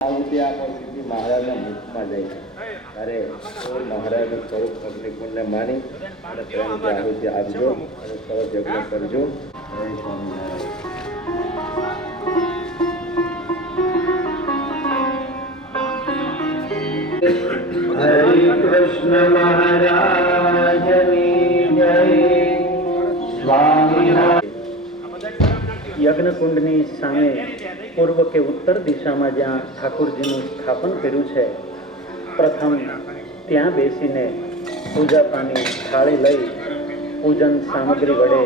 આહુતિ આપો સીધી મહારાજના મુખમાં જાય છે ત્યારે મહારાજનું સ્વરૂપ અગ્નિકુંડને માની અને પ્રેમથી આહુતિ આપજો અને સરસ યજ્ઞ કરજો. જય સ્વામિનારાયણ. હરે કૃષ્ણ મહારાજની જય. સ્વામિનારાયણ. યજ્ઞકુંડની સામે પૂર્વ કે ઉત્તર દિશામાં જ્યાં ઠાકોરજીનું સ્થાપન કર્યું છે, પ્રથમ ત્યાં બેસીને પૂજા પાની થાળી લઈ પૂજન સામગ્રી વડે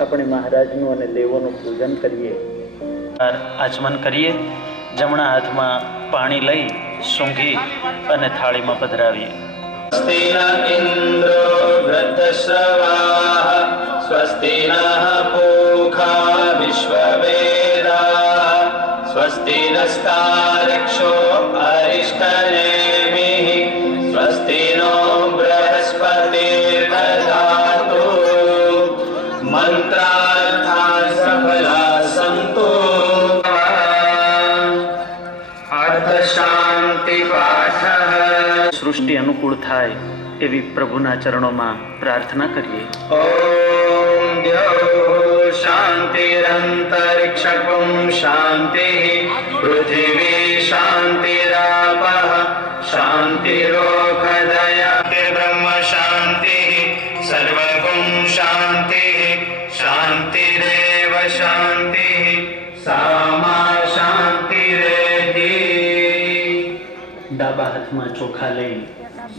આપણે મહારાજનું અને દેવોનું પૂજન કરીએ. આચમન કરીએ. જમણા હાથમાં પાણી લઈ સૂંઘી અને થાળીમાં પધરાવીએ. ઇન્દ્રો વૃદ્ધશ્રવાઃ સ્વસ્તિ નઃ પૂષા વિશ્વવેદાઃ સ્વસ્તિ નસ્તારક્ષો અરિષ્ટનેમિઃ સ્વસ્તિ નો બૃહસ્પતિર્દધાતુ મંત્રાર્થા સફલા સંતુ. અર્થ શાંતિ પાઠ. સૃષ્ટિ અનુકૂળ થાય એવી પ્રભુના ચરણોમાં પ્રાર્થના કરીએ. ઓમ દ્યૌ શાંતિરંતરિક્ષકું શાંતિઃ પૃથિવી શાંતિરાપઃ શાંતિરોષધયઃ બ્રહ્મ શાંતિઃ સર્વગુણ શાંતિઃ શાંતિરેવ શાંતિઃ સામા શાંતિરેધિ. ડાબા હાથમાં ચોખા લઈ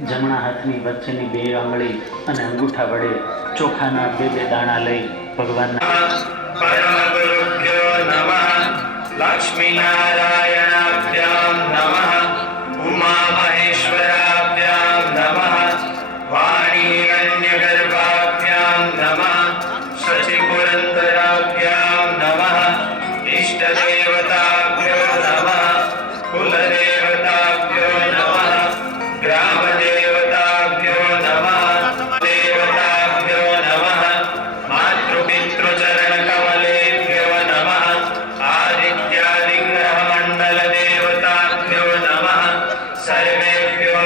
જમણા હાથની વચ્ચેની બે આંગળી અને અંગૂઠા વડે ચોખાના બે દાણા લઈ ભગવાનના પરમ ગુરુભ્યો નમઃ. લક્ષ્મીનારાયણાભ્યામ નમઃ. ઉમા મહેશ્વરાભ્યામ નમઃ. વાણીરણ્યગર્ભાભ્યામ નમઃ. શશિપુરંદરાભ્યામ નમઃ. ઇષ્ટદેવતાભ્યો નમઃ. કુલદેવતાભ્યો નમઃ. ગ્રામદેવતાભ્યો નમઃ. દેવતાભ્યો નમઃ. માતૃપિતૃચરણકમલેભ્યો નમઃ. આદિત્યાદિગ્રહમण्डलदेवताभ्यो નમઃ. સર્વેભ્યો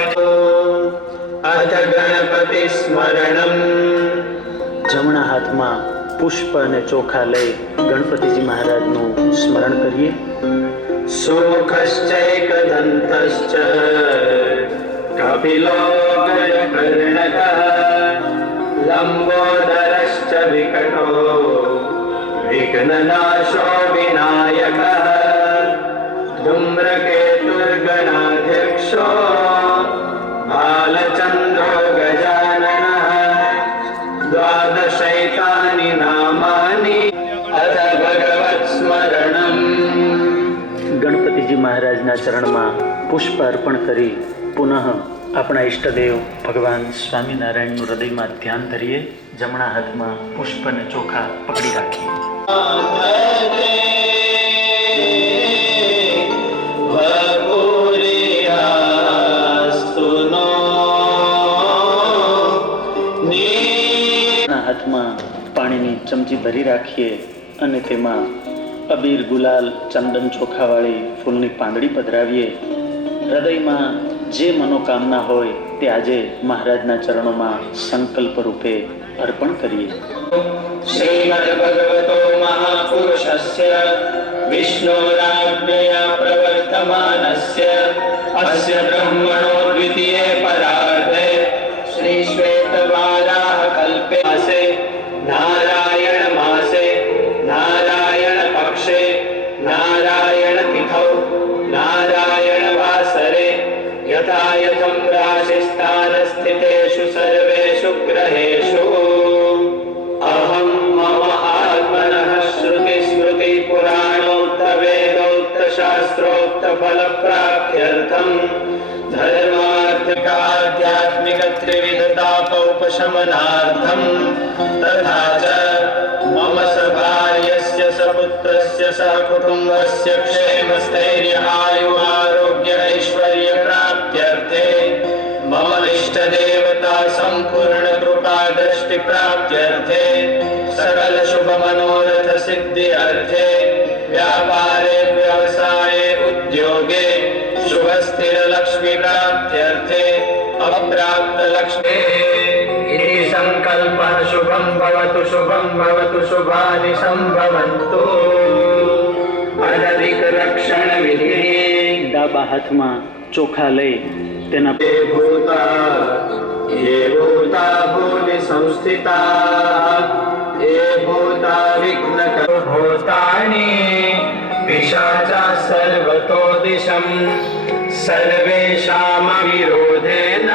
અથ ગણપતિ સ્મરણમ. જમણા હાથમાં પુષ્પ અને ચોખા લઈ ગણપતિજી મહારાજનું સ્મરણ કરીએ. સુખશ્ચૈકદંતશ્ચ કપિલો ગજકર્ણકઃ લંબોદરશ્ચ વિકટો વિઘ્નનાશો વિનાયકઃ ધૂમ્રકેતુર્ગણાધ્યક્ષો બાલચંદ્રો ગજાનનઃ દ્વાદશૈતાની નામાની અથ ભગવત સ્મરણમ. ગણપતિજી મહારાજના ચરણમાં પુષ્પ અર્પણ કરી પુનઃ આપણા ઈષ્ટદેવ ભગવાન સ્વામિનારાયણનું હૃદયમાં ધ્યાન ધરીએ. જમણા હાથમાં પુષ્પ અને ચોખા પકડી રાખીએ. હાથમાં પાણીની ચમચી ભરી રાખીએ અને તેમાં અબીર ગુલાલ ચંદન ચોખાવાળી ફૂલની પાંદડી પધરાવીએ. હૃદયમાં જે મનોકામના હોય તે આજે મહારાજના ચરણોમાં સંકલ્પ રૂપે અર્પણ કરીએ. શ્રીમદ ભગવતો મહાપુરુષસ્ય વિષ્ણોરાજ્ઞયા પ્રવર્તમાનસ્ય અસ્ય બ્રહ્મણો દ્વિતીયે પરાર્ધે શ્રી શ્વેતવારાહ કલ્પે માસે નારાયણ માસે નારાયણ પક્ષે નારાયણ તિથૌ નારાયણ વાસરે યથાયથમ રાશિસ્થાન સ્થિતેષુ સર્વેષુ ગ્रहेषु અહં મમ આત્મનઃ શ્રુતિ સ્મૃતિ પુરાણોક્ત વેદોક્ત શાસ્ત્રોક્ત ફલ પ્રાપ્ત્યર્થમ ધર્માર્થિકાધ્યાત્મિક ત્રિવિધ તાપોપશમનાર્થમ તથા ચ મમ સભાર્યસ્ય સપુત્રસ્ય સહકુટુંબસ્ય ક્ષેમ સ્થૈર્ય આયુ આરોગ્ય ઐશ્વર્ય પ્રાપ્ત્યર્થે મમ ઇષ્ટદેવતા સંપૂર્ણ કૃપા દ્રષ્ટિ પ્રાપ્ત્યર્થે સકલ શુભ મનોરથ સિદ્ધિ અર્થે વ્યાપારે વ્યવસાયે ઉદ્યોગે लक्ष्मी इति संकल्पः शुभं भवतु शुभानि संभवन्तु अनधिक रक्षण विधि ડાબા હાથમાં ચોખા લઈ તેના ये भूता भूनि संस्थिता ये भूता विघ्न भूतानि पिशाचा सर्वतो दिशं सर्वेषां विरोधेन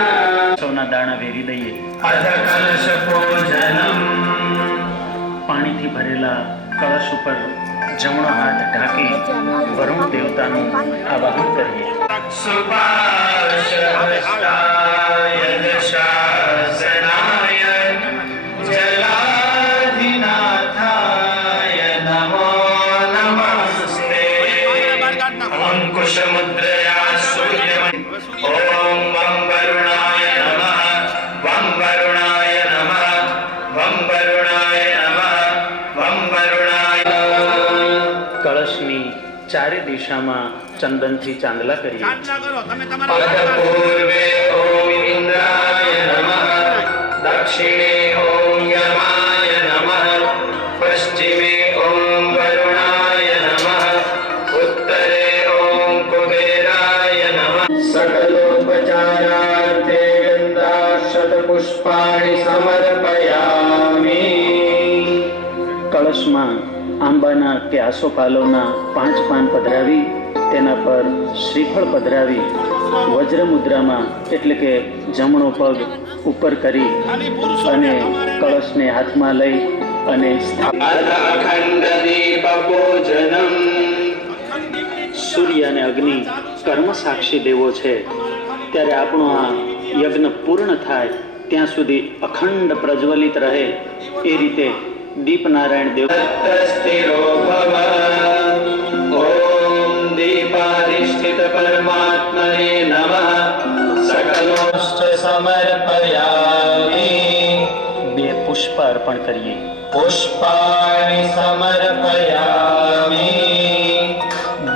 સૌના દાણા વેરી દઈએ. अथ कलश पूजनम् પાણીથી ભરેલા કળશ ઉપર જમણો હાથ ઢાંકી વરુણ દેવતાનું આવાહન કરીએ. सुपार्श्वहस्ताय दशासनाय जलाधिनाथाय नमो नमस्ते अंकुशमुद्रया सूर्यम् ॐ वं वरुणाय नमः वं वरुणाय नमः वं वरुणाय नमः वं वरुणाय કળશની ચારે દિશામાં ચંદનથી ચાંદલા કરીએ. पूर्वे ॐ इन्द्राय नमः दक्षिणे ॐ यमाय नमः पश्चिमे ॐ वरुणाय नमः उत्तरे ॐ कुबेराय नमः सकलोपचारार्थे गन्धाक्षतपुष्पाणि समर्पयामि કળશમાં આંબાના કે આસોપાલોના 5 પાન પધરાવી તેના પર શ્રીફળ પધરાવી વજ્ર મુદ્રામાં એટલે કે જમણો પગ ઉપર કરી અને કળશને હાથમાં લઈ અને अथ अखण्ड दीप पूजनम् સૂર્ય અને અગ્નિ કર્મ સાક્ષી દેવો છે, ત્યારે આપણો આ યજ્ઞ પૂર્ણ થાય ત્યાં સુધી અખંડ પ્રજ્વલિત રહે એ રીતે દીપનારાયણ દેવ तत्स्थिरो भव ॐ दीपाधिष्ठित परमात्मने नमः सकलोश्च समर्पयामि બે પુષ્પ અર્પણ કરીએ. पुष्पाणि समर्पयामि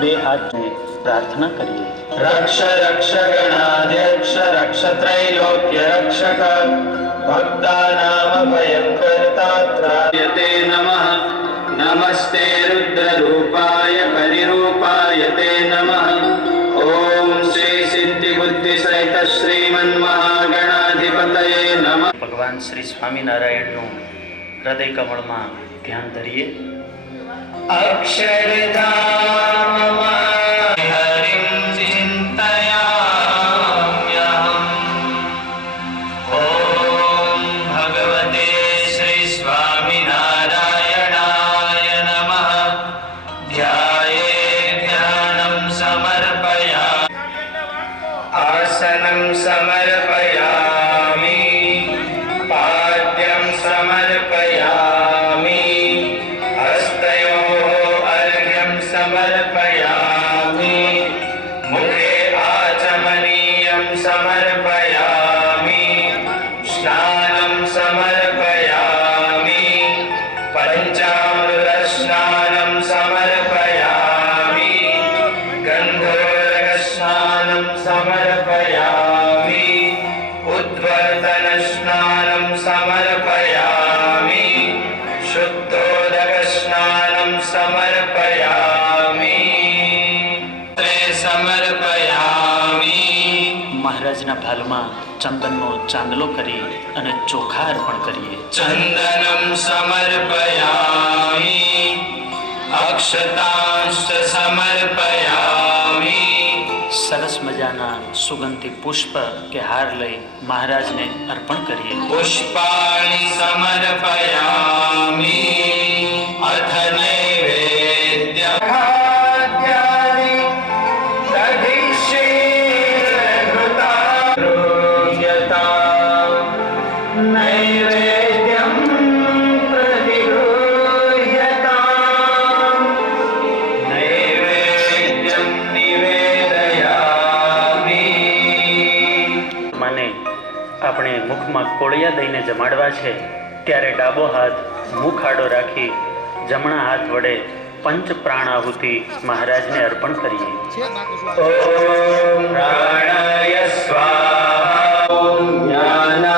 બે હાથને પ્રાર્થના કરીએ. रक्ष रक्ष गणाध्यक्ष रक्ष त्रैलोक्य रक्षक भक्तानाम भयंकर्ता त्रायते नमः नमस्ते रुद्ररूपाय परिरूपाय ते नमः ओम श्री सिद्धि बुद्धि सहित श्रीमन्महागणाधिपतये नमः ભગવાન શ્રી સ્વામિનારાયણનું હૃદય કમળમાં ધ્યાન ધરીએ. अक्षरधाम हरिं चिन्तयाम्यहम् ॐ भगवते श्री स्वामिनारायणाय नमः ध्यायेत् ध्यानं समर्पयामि आसनं समर्पयामि पाद्यं समर्पयामि हस्तयोः अर्घ्यं समर्पयामि मुखे आचमनीयं समर्पयामि स्नानं समर्पयामि पञ्चामृतस्नानं समर्पयामि गन्धोदकस्नानं समर्पयामि उद्वर्तनस्नानं समर्पयामि शुद्धोदकस्नानं समर्पयामि ते समर्पयामि મહારાજના ભાલમાં ચંદનનો ચાંદલો કરી અને ચોખા અર્પણ કરીએ. चन्दनं समर्पयामि अक्षतांश्च समर्पयामि સરસ મજાના સુગંધી પુષ્પ કે હાર લઈ મહારાજને અર્પણ કરીએ. पुष्पाणि समर्पयामि अथ नैवेद्यं खाद्यानि दधिक्षीरघृतां नैवेद्यं प्रतिगृह्यताम् नैवेद्यं निवेदयामि મને આપણે મુખમાં કોળિયા દઈને જમાડવા છે, ત્યારે ડાબો હાથ મુખ આડો રાખી જમણા હાથ વડે પંચ પ્રાણ આહુતિ મહારાજને અર્પણ કરીએ. ॐ प्राणाय स्वाहा ॐ ज्ञाना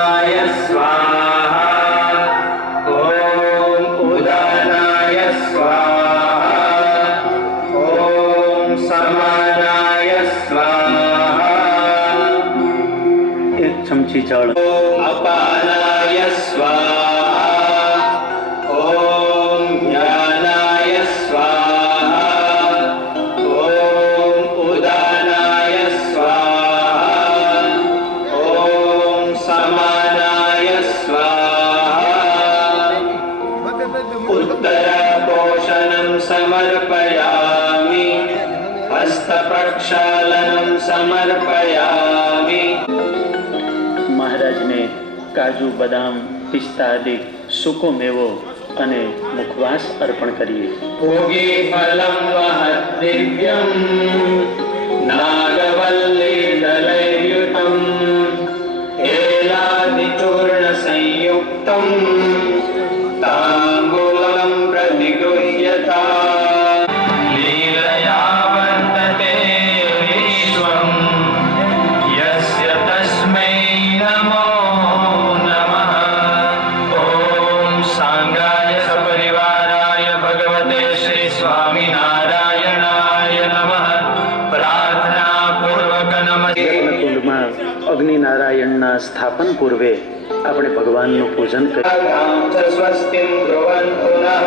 ચમચી જળ. અપાનાય સ્વાહા ઓમ જ્ઞાનાય સ્વાહા ઓમ ઉદાનાય સ્વાહા ઓમ સમાનાય સ્વાહા ઉત્તરાપોષણં સમર્પયામિ હસ્તપ્રક્ષાલનં સમર્પયામિ. મહારાજને કાજુ, બદામ, પિસ્તા આદિ સૂકો મેવો અને મુખવાસ અર્પણ કરીએ. ભોગી ફલમ વહત દિવ્યમ નાગવલ્લી દલૈર્યુતમ એલાદિચૂર્ણ સંયુક્તમ તાંબૂલમ પ્રતિગૃહ્યતા. લીલયા વર્તતે વિશ્વમ યસ્ય તસ્મૈ નમો નમઃ. ઓમ સાંગાય સપરિવારાય ભગવતે શ્રી સ્વામિનારાયણાય નમઃ. પ્રાર્થના પૂર્વક નમસ્તે. કુંડમાં અગ્નિનારાયણના સ્થાપન પૂર્વે આપણે ભગવાનનું પૂજન કરીએ. સ્વસ્તિં બ્રુવન્તુ નઃ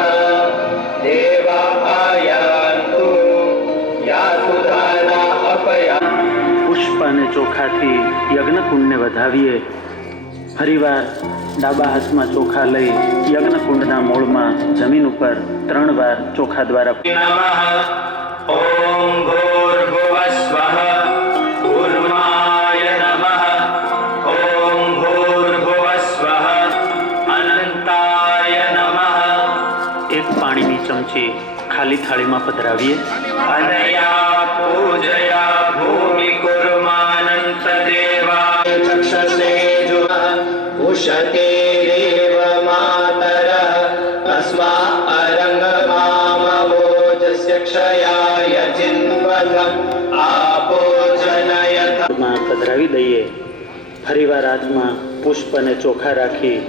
દેવાયાન્તુ યાતુ ધારા અપયા. પુષ્પ અને ચોખાથી યજ્ઞકુંડને વધાવીએ. ફરીવાર ડાબા હાથમાં ચોખા લઈ યજ્ઞકુંડના મૂળમાં જમીન ઉપર 3 વાર ચોખા દ્વારા નમઃ. ઓમ ભૂર્ભુવસ્વઃ કુર્માય નમઃ. ઓમ ભૂર્ભુવસ્વઃ અનંતાય નમઃ. એક પાણીની ચમચી ખાલી થાળીમાં પધરાવીએ. અનયા પૂજયા ભૂમિ કુર્માનંત દેવા ચક્ષસે જુઃ ઉષતે દેવ માતરઃ તસ્મા અરંગમામવોજસ્ય ક્ષયાય ચિન્વતં આપોજનયત. માં પધરાવી દઈએ. ફરીવાર હાથમાં પુષ્પ અને ચોખા રાખી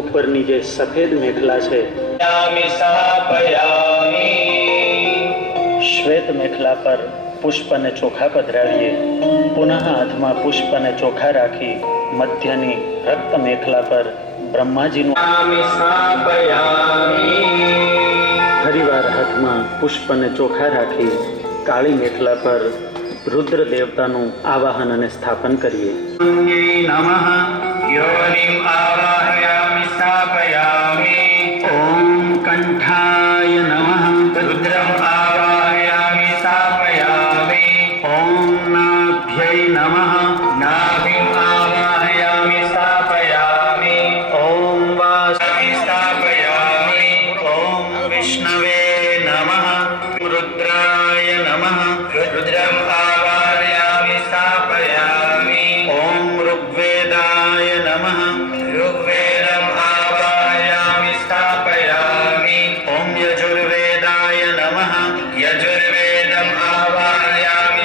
ઉપરની જે સફેદ મેખલા છે યામિ સ્થાપયામિ. શ્વેત મેખલા પર પુષ્પ અને ચોખા પધરાવીએ. પુનઃ હાથમાં પુષ્પ અને ચોખા રાખી મધ્યની રક્ત મેખલા પર બ્રહ્માજીનું યામિ સ્થાપયામિ. ફરીવાર હાથમાં પુષ્પ અને ચોખા રાખી કાળી મેખલા પર રુદ્ર દેવતાનું આવાહન અને સ્થાપન કરીએ. નમઃ. યોનિમ આવાહયામિ સ્થાપયામિ. ઓમ કંઠાય નમઃ. રુદ્રમ આવાહયામિ સ્થાપયામિ. ઓમ નાભ્યય નમઃ. નાભિમ આવાહયામિ સ્થાપયામિ. ઓમ વાસા સ્થાપયામિ. ઓમ વિષ્ણવે નમઃ. રુદ્રાય નમઃ. રુદ્રમ આવાહયામિ સ્થાપયામિ. ઓમ ઋગ્વેદાય નમઃ. ઋગ્વેદમ આવાહયામિ સ્થાપયામિ. ઓમ યજુર્વેદાય નમઃ. યજુર્વેદમ આવાહયામિ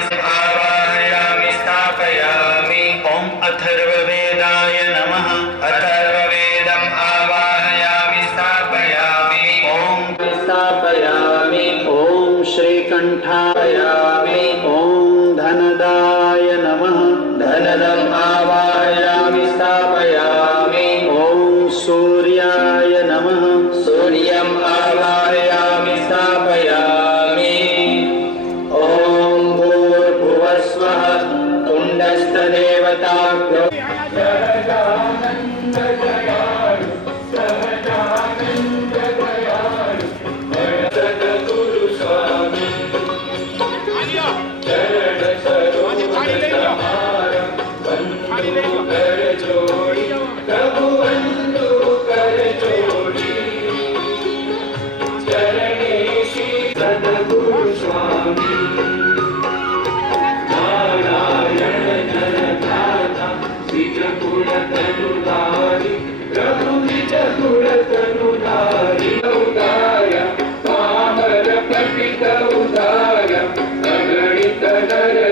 સ્થાપયામિ. ઓમ અથર્વવેદાય નમઃ. અથર્વવેદમ આવાહયામિ સ્થાપયામિ. ઓમ સ્થાપયામિ. ઓમ શ્રીકંઠાય ઓમ ધનદાય નમઃ. ધનદમ આવાહયામિ સ્થાપયામિ. ઓમ સૂર્યાય નમઃ. સૂર્યમ આવાહયામિ સ્થાપયામિ. ઓમ ભૂર્ભુવસ્વઃ કુંડસ્થદેવતાભ્યો ઉદાર અગણિત નર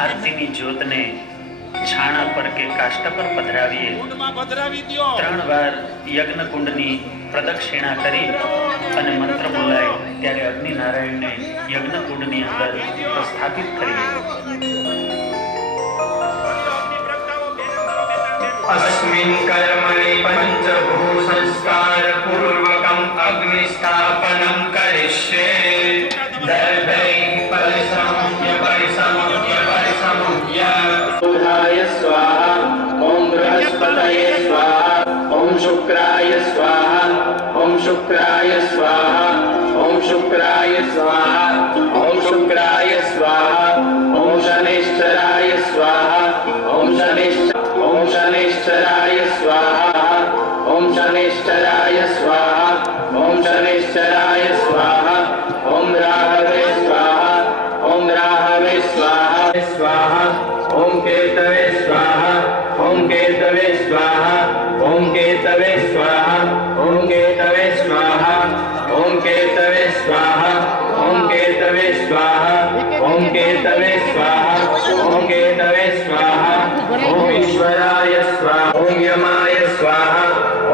આરતીની જ્યોતને છાણા પર કે કાષ્ટ પર પધરાવીએ. 3 વાર યજ્ઞ કુંડની પ્રદક્ષિણા કરી અને મંત્ર બોલાય ત્યારે અગ્નિ નારાયણને યજ્ઞ કુંડની અંદર પ્રસ્થાપિત કરીએ. अस्मिन् कर्मणि पञ्चभूत संस्कार पूर्वकम् अग्निस्थापनं करिष्ये. दर्भैः परिसमुह्य बुधाय स्वाहा. ॐ बृहस्पतये स्वाहा. ॐ शुक्राय स्वाहा. ॐ शुक्राय स्वाहा. ॐ शुक्राय स्वाहा. ॐ शुक्राय स्वाहा. ॐ शनिश्चराय स्वाहा. ॐ शनिश्चराय स्वाहा. ॐ शनिश्चराय स्वाहा. ॐ शनिश्चराय स्वाहा. ॐ राहवे स्वाहा. ॐ राहवे स्वाहा. स्वाहा. ॐ केतवे स्वाहा. ॐ केतवे स्वाहा. ॐ केतवे स्वाहा. ॐ केतवे स्वाहा. ॐ केतवे स्वाहा. ॐ केतवे स्वाहा. ॐ केतवे स्वाहा. ॐ केतवे स्वाहा. ॐ ईश्वराय स्वाहा. ॐ यमाय स्वाहा.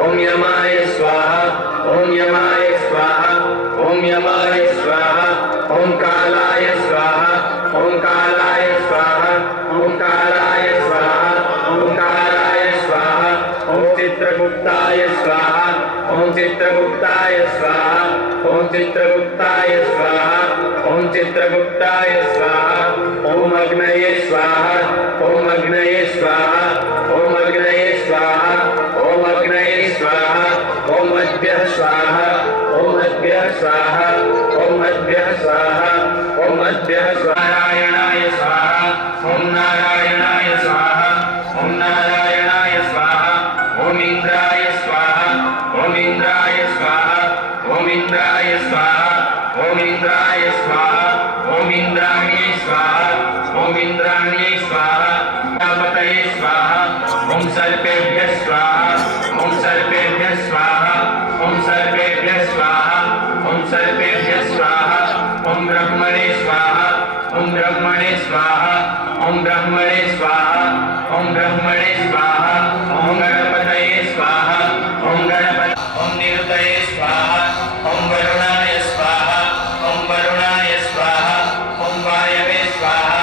ॐ यमाय स्वाहा. ॐ यमाय स्वाहा. ॐ यमाय स्वाहा. ॐ कालाय स्वाहा. ॐ कालाय स्वाहा. ॐ कालाय स्वाहा. ॐ कालाय स्वाहा. ॐ चित्रगुप्ताय स्वाहा. ॐ चित्रगुप्ताय स्वाहा. ॐ चित्रगुप्ताय स्वाहा. ॐ चित्रगुप्ताय स्वाहा. ॐ अग्नये स्वाहा. ॐ अग्नये स्वाहा. ॐ अग्नये स्वाहा. ॐ अग्नये स्वाहा. ॐ मद्भ्यः स्वाहा. ॐ मद्भ्यः स्वाहा. ॐ मद्भ्यः स्वाहा. ॐ मद्भ्यः नारायणाय स्वाहा. ॐ नारायणाय स्वाहा. ॐ नारायणाय स्वाहा. ॐ इन्द्राय स्वाहा. ॐ इन्द्राय स्वाहा. ॐ इन्द्राय स्वाहा. ॐ इन्द्राय स्वाहा. ॐ इन्द्राण्यै स्वाहा. ॐ इन्द्राण्यै स्वाहा. प्रजापतये स्वाहा. ॐ सर्पेभ्यः स्वाहा. ॐ सर्पेभ्यः स्वाहा. ॐ सर्पेभ्यः स्वाहा. ॐ सर्पेभ्यः स्वाहा. ॐ ब्रह्मणे स्वाहा. ॐ ब्रह्मणे स्वाहा. ॐ ब्रह्मणे स्वाहा. ॐ ब्रह्मणे स्वाहा. ॐ गणपतये स्वाहा. ॐ गणपत ॐ निरुतये स्वाहा. ॐ वरुणाय स्वाहा. ॐ वरुणाय स्वाहा. ॐ वायवे स्वाहा.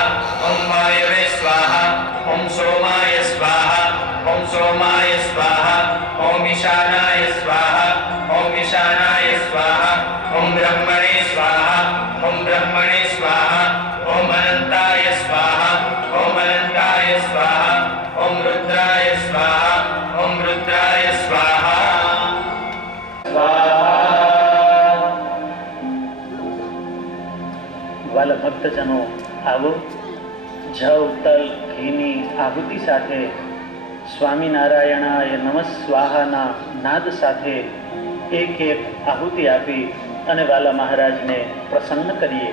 ॐ वायवे स्वाहा. ॐ सोमाय स्वाहा. ॐ सोमाय स्वाहा. ॐ ईशानाय स्वाहा. ॐ ईशानाय स्वाहा. ॐ ब्रह्मणे स्वाहा. ॐ ब्रह्मणे स्वाहा. ॐ अनन्ताय स्वाहा. ॐ अनन्ताय स्वाहा. ॐ रुद्राय स्वाहा. ॐ रुद्राय स्वाहा. વાલા ભક્તજનો, આવો જવ તલ ઘીની આહુતિ સાથે સ્વામિનારાયણાય નમઃ સ્વાહાના નાદ સાથે એક એક આહુતિ આપી અને વાલા મહારાજને પ્રસન્ન કરીએ.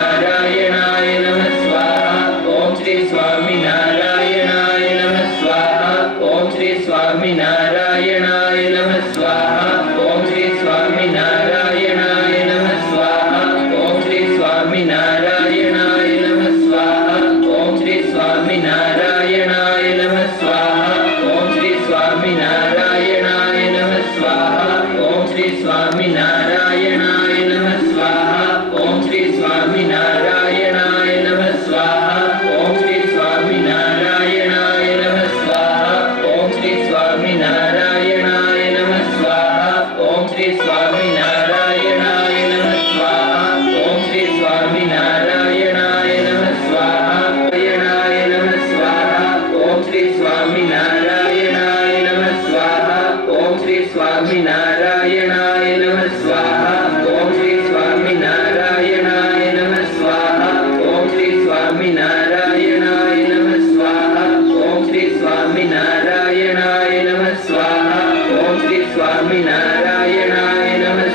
नारायणाय नमः स्वाहा. ॐ श्री स्वामिनारायणाय नमः स्वाहा. ॐ श्री स्वामिनारायणाय नमः स्वाहा. ॐ श्री स्वामिनारायणाय नमः स्वाहा. ॐ श्री स्वामिनारायणाय नमः स्वाहा. ॐ श्री स्वामिनारायणाय नमः स्वाहा. ॐ श्री स्वामिनारायणाय नमः स्वाहा. ॐ श्री स्वामिनारायणाय नमः स्वाहा. ॐ श्री स्वामिनारायणाय नमः स्वाहा. ॐ श्री स्वामिनारायणाय नमः स्वाहा. ॐ श्री स्वामिनारायणाय नमः स्वाहा. ॐ श्री स्वामिनारायणाय नमः स्वाहा. ॐ श्री स्वामिनारायणाय नमः स्वाहा. नारायणाय नमः स्वाहा. ॐ श्री स्वामिनारायणाय नमः स्वाहा. ॐ श्री स्वामिनारायणाय नमः स्वाहा. ॐ श्री स्वामिनारायणाय नमः स्वाहा. ॐ श्री स्वामिनारायणाय नमः स्वाहा. ॐ श्री स्वामिनारायणाय नमः स्वाहा. ॐ श्री स्वामिनारायणाय नमः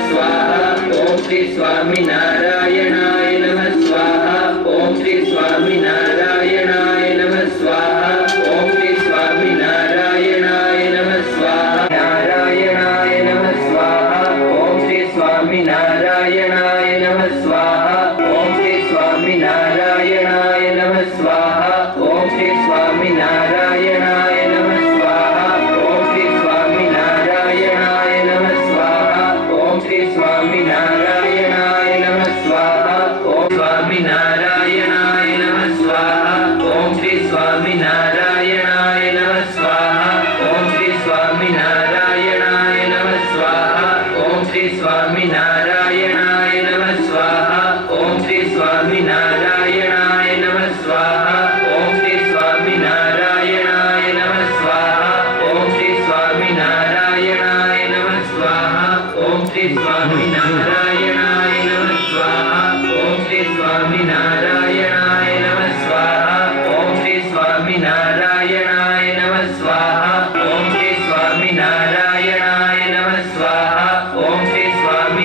स्वामिनारायणाय नमः स्वाहा ॐ श्री स्वामिनारायणाय नमः स्वाहा ॐ श्री स्वामिनारायणाय नमः स्वाहा ॐ श्री स्वामिनारायणाय नमः स्वाहा ॐ श्री स्वामिनारायणाय नमः स्वाहा ॐ स्वामिनारायणाय नमः स्वाहा ॐ श्री स्वामिनारायणाय नमः स्वाहा ॐ श्री स्वामिनारायणाय नमः स्वाहा ॐ श्री स्वामिनारायणाय नमः स्वाहा ॐ श्री स्वामिनारायणाय नमः स्वाहा ॐ श्री स्वामिनारायणाय नमः स्वाहा ॐ श्री स्वामिनारायणाय नमः स्वाहा ॐ श्री स्वामिनारायणाय नमः स्वाहा ॐ श्री स्वामिनारायणाय नमः स्वाहा ॐ श्री स्वामिनारायणाय नमः स्वाहा ॐ श्री स्वामिनारायणाय नमः स्वाहा ॐ श्री स्वामी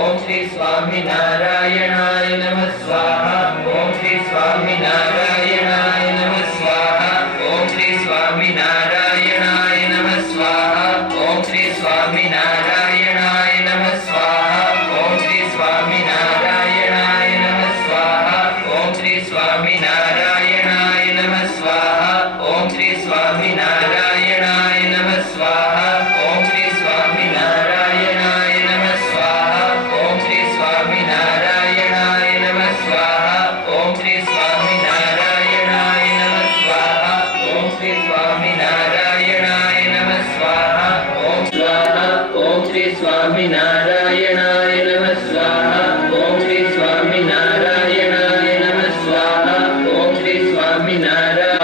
ॐ श्री स्वामिनारायणाय नमः स्वाहा ॐ श्री स्वामिनारायणाय नमः स्वाहा ॐ श्री स्वामिनारायणाय नमः स्वाहा ॐ श्री स्वामिनारायणाय नमः स्वाहा ॐ श्री स्वामिनारायणाय नमः स्वाहा ॐ श्री स्वामिनारायणाय नमः स्वाहा ॐ श्री स्वामिनारायणाय नमः स्वाहा ॐ श्री स्वामिनारायणाय नमः स्वाहा ॐ श्री स्वामिनारायणाय नमः स्वाहा ॐ श्री स्वामिनारायणाय नमः स्वाहा ॐ श्री स्वामिनारायणाय नमः स्वाहा ॐ स्वाहा ॐ श्री स्वामिनारायणाय नमः स्वाहा ॐ श्री स्वामिनारायणाय नमः स्वाहा ॐ श्री स्वामिनारायण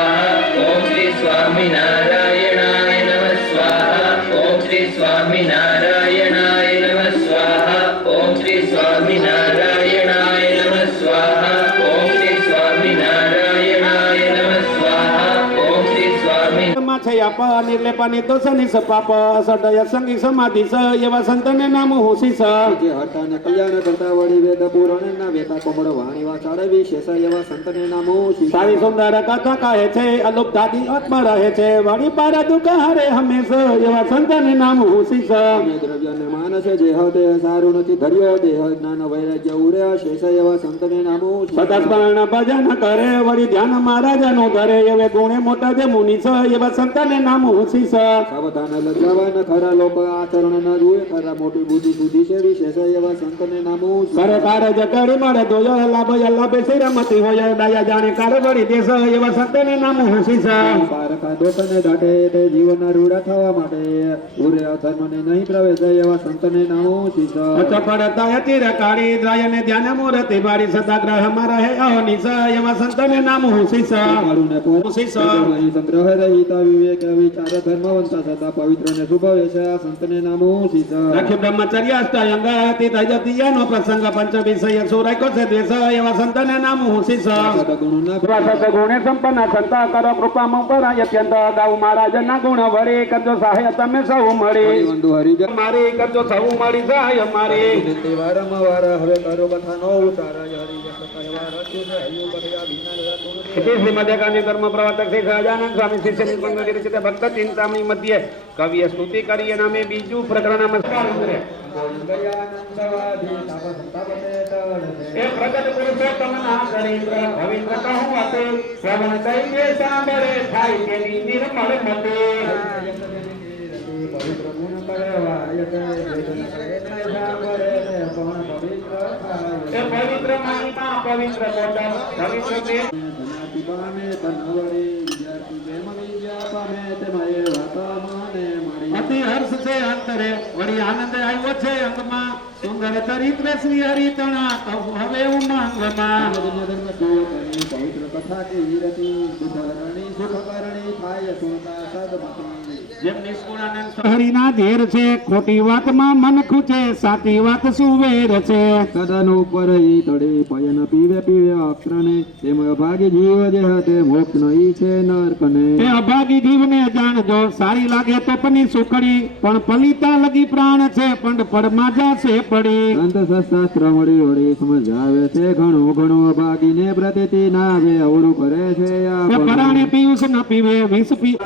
ॐ श्री स्वामिनारायणाय नमः स्वाहा ॐ श्री स्वामिनारायणाय नमः स्वाहा ॐ श्री स्वामिनारायणाय नमः स्वाहा ॐ श्री स्वामिनारायणाय नमः स्वाहा ॐ श्री स्वामी छयाप निर्लेपाने दोषाने सपाप सडय संगी समाधीस एवा संतने नाम होशीस જે હરતાને કલ્યાણ કરતા વળી વેદ પુરાણના વેતા કોમળ વાણી વાચાડે વિશેષ એવા સંતને નામો સારી સુંદર કથા કહે છે અલુપ દાદી આત્મા રહે છે વળી પારા દુઃખ હારે હંમેશ એવા સંતને નામ હોશીસ દ્રવ્યને માનસ જે હતે સારું નથી ધર્યો દેહ જ્ઞાન વૈરાગ્ય ઉરે શેષ એવા સંતને નામો સદા સ્મરણ ભજન કરે વળી ધ્યાન મહારાજનો ધરે એવે ગુણે મોટા જે મુનિસ એવા સંતને નામ હોશીસ સાવધાન લજાવન ખરા લોક આચરણ ન જુએ ખરા મોટી બુદ્ધિ બુદ્ધિ છે વિશેષ એવા સંતને નામો કરે કાર્ય કરી મળે દોયો લાભ લાભે શ્રીમતી હોય દયા જાણે કાર વળી દેશ એવા સંતને નામ હોશીસ પારકા દોષને દાટે તે જીવનના રૂડા થવા માટે ઉરે અધર્મને નહીં પ્રવેશ એવા સંતને નામો શીશ પડતા તીર કાળી દ્રાયને ધ્યાન મૂર્તિ બાળી સદાગ્રહ માં રહે અહોનિસ એવા સંતને નામ હોશીસ મારું ને હોશીસ સંગ્રહ રહિત વિવેક વિચાર ધર્મવંતા સદા પવિત્ર ને શુભ છે આ સંતને નામો શીશ રાખી બ્રહ્મચર્ય અષ્ટાયંગ તિથયતિયાનો પ્રસંગ પંચ વિષય સુરાયકો છે દ્વેષ એવા સંતને નામ હોશીસ ગુણે સંપન્ન સંત કરો કૃપા પરાય અત્યંત ગાઉ મહારાજ ના ગુણ વળી કરજો સહાય તમે સૌ મળી બંધુ હરિજન મારી કરજો સૌ મળી જાય મારી વારંવાર હવે કરો કથાનો ઉતારાય હરિજન કહેવા રચ્યું છે હૈયું કર્યા વિના શ્રીમદ એકાંતિક ધર્મ પ્રવર્તક શ્રી સહજાનંદ સ્વામી શિષ્ય નિકુંજ વિરચિત ભક્ત ચિંતામણી મધ્ય કવિએ સ્તુતિ કરીએ નામે બીજું પ્રકરણ નમસ્કાર એ પ્રગટ પુરુષોત્તમ ના ચરિત્ર પવિત્ર કહું અતે શ્રવણ કહીએ સાંભળે થાય તેની નિર્મળ મતે પવિત્ર ગુણ કરવાય એ પવિત્ર મહિમા પવિત્ર કોટા પવિત્ર તે અતિ હર્ષ છે અંતરે વળી આનંદ આવ્યો છે અંગમાં સુંદર ચરિત્ર શ્રી હરિતણા કહું હવે ઉમંગમાં પવિત્ર કથા કે વીરતી દુઃખરણી સુખકરણી થાય સુણતા સદમતી જેમ નિષ્કુળાનંદ હરિના ધેર છે ખોટી વાતમાં મન ખૂચે સાચી વાત સુવેર છે સદન ઉપર ઈ તળે પયન પીવે પીવે અક્ષરને તેમ અભાગી જીવ જે હતે મોક્ષ નહીં છે નરકને એ અભાગી જીવને જાણજો સારી લાગે તો પની સુખડી પણ પલિતા લગી પ્રાણ છે પણ પડમાં જાશે પડી સંત શાસ્ત્ર વળી વળી સમજાવે છે ઘણું ઘણું અભાગીને પ્રતિતિ ના આવે અવરું કરે છે એ પરાણે પીયુષ ન પીવે વિષ પી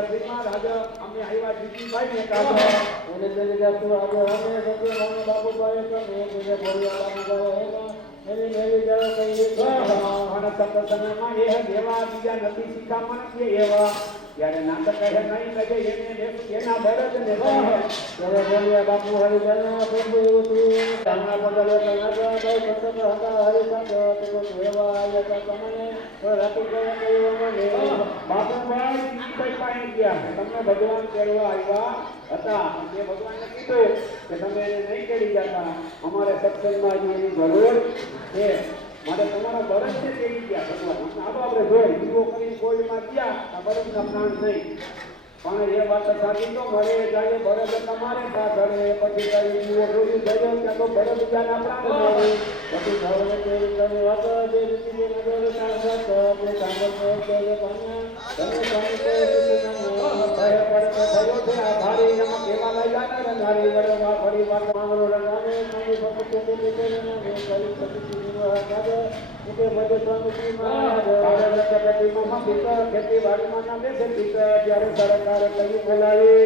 ગયા શ્રીમાં રાજા અમે આવ્યા જીતીભાઈ ને કાઢો અને તે જગ્યા શું આજે અમે સત્ય માનો બાબુભાઈ કે મેં જે બોલ્યા બાબુભાઈ એની મેરી જરા કહીએ અને સત્સંગમાં એ દેવા બીજા નથી શીખામણ કે એવા ત્યારે નાટક કહે નહીં કહે એને એના બળદ ને ત્યારે બોલ્યા બાપુ હરિજન પ્રભુ એવું તું સામના બદલે કનાડા બહુ સતત હતા હરિસંત તો એવા આવ્યા તમને રાતી ગયા કહ્યું મને બાપુભાઈ કઈ પાસે ગયા તમને ભગવાન કેળવા આવ્યા હતા એ ભગવાનને કીધું કે તમે એને નહીં કેળી જતા અમારે સત્સંગમાં એની જરૂર છે માટે તમારા બરસને કેવી ગયા ભગવાન આપણે જોઈ જીવો કરી કોઈમાં ગયા આ બરસના પ્રાણ નહીં પણ એ વાત સાચી તો મળે જાય બરસ તમારે પાછળ પછી કઈ જીવો જોયું ગયો ત્યાં તો બરસ ગયા પ્રાણ મળે પછી ભાવને કેવી કરી વાત જે રીતિ નગર સાંસદ આપણે સાંભળતો કે પાના તમે થયો છે આ ભારી એમાં કેવા લઈ જાય નારી વડવા ફરી વાત માંગરો રંગાને કઈ ભક્ત કે કરી ખેતીવાડીમાં ના બેસે જ્યારે સરકાર કયું બોલાવી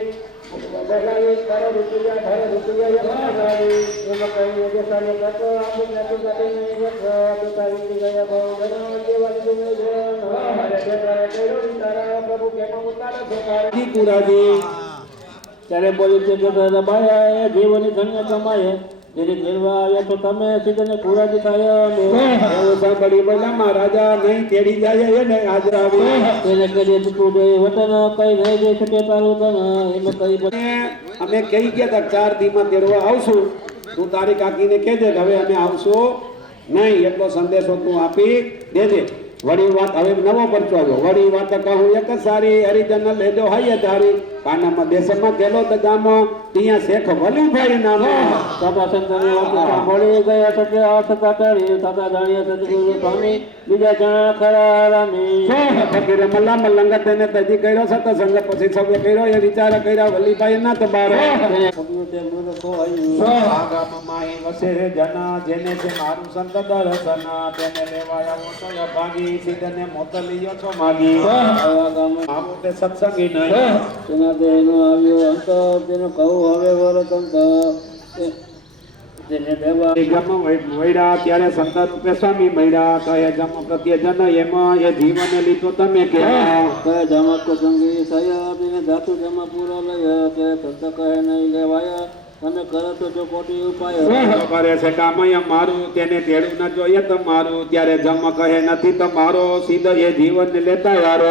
તારા રૂપિયા ઘરે રૂપિયા એમાં કઈ દેશાને કરતો આપણે ગયા બહુ તારા પ્રભુ કેમાં ઉતારે છે ત્યારે બોલ્યું છે કે દબાયા જીવની ધન્ય કમાય જેને ઘેરવા આવ્યા તો તમે સીધને કુરાજી થાય એવું સાંભળી બોલા મહારાજા નહીં તેડી જાય એને હાજર આવી એને કરીએ તું દે વતન કઈ નહીં દે શકે તારું તન એમ કઈ અમે કહી ગયા હતા 4 દીમાં તેડવા આવશું તું તારી કાકીને કહેજે કે હવે અમે આવશું નહીં એટલો સંદેશો તું આપી દેજે વળી વાત હવે નવો પરચો આવ્યો વળી વાત કહું એક જ સારી હરિજન લેજો હાઈએ તારી કાનામાં દેશમાં ગેલો તો જામો ત્યાં શેખ વલીભાઈ નામ તાતા સંતને મળી ગયા સકે અર્થ કાતરી તાતા જાણ્યા સદગુરુ સ્વામી બીજા જણા ખરા રામી ફકીર મલ્લા મલંગત એને તજી કર્યો સત્સંગ પછી સૌએ કર્યો એ વિચાર કર્યા વલીભાઈ ના તબારો આગામમાં વસે જન જેને છે મારું સંત દર્શન તેને લેવાયા મોટો ભાગી સીધને મોકલ્યો છો માગી આવો તે સત્સંગી નહીં તેના દેહનો આવ્યો અંત તેનો કહું હવે વરતંત તેને દેવા વૈડા ત્યારે સંત રૂપે સ્વામી મળ્યા કહે જમ પ્રત્યે જન એમાં એ જીવને લીધો તમે કે જમક સંગી સયા તેને ધાતુ જમા પૂરો લય કે સંત કહે નહીં લેવાયા તમે કરો તો જો કોટી ઉપાય કરે છે કામય મારું તેને તેડું ન જોઈએ તમારું ત્યારે જમ કહે નથી તમારો સીધો એ જીવન લેતા યારો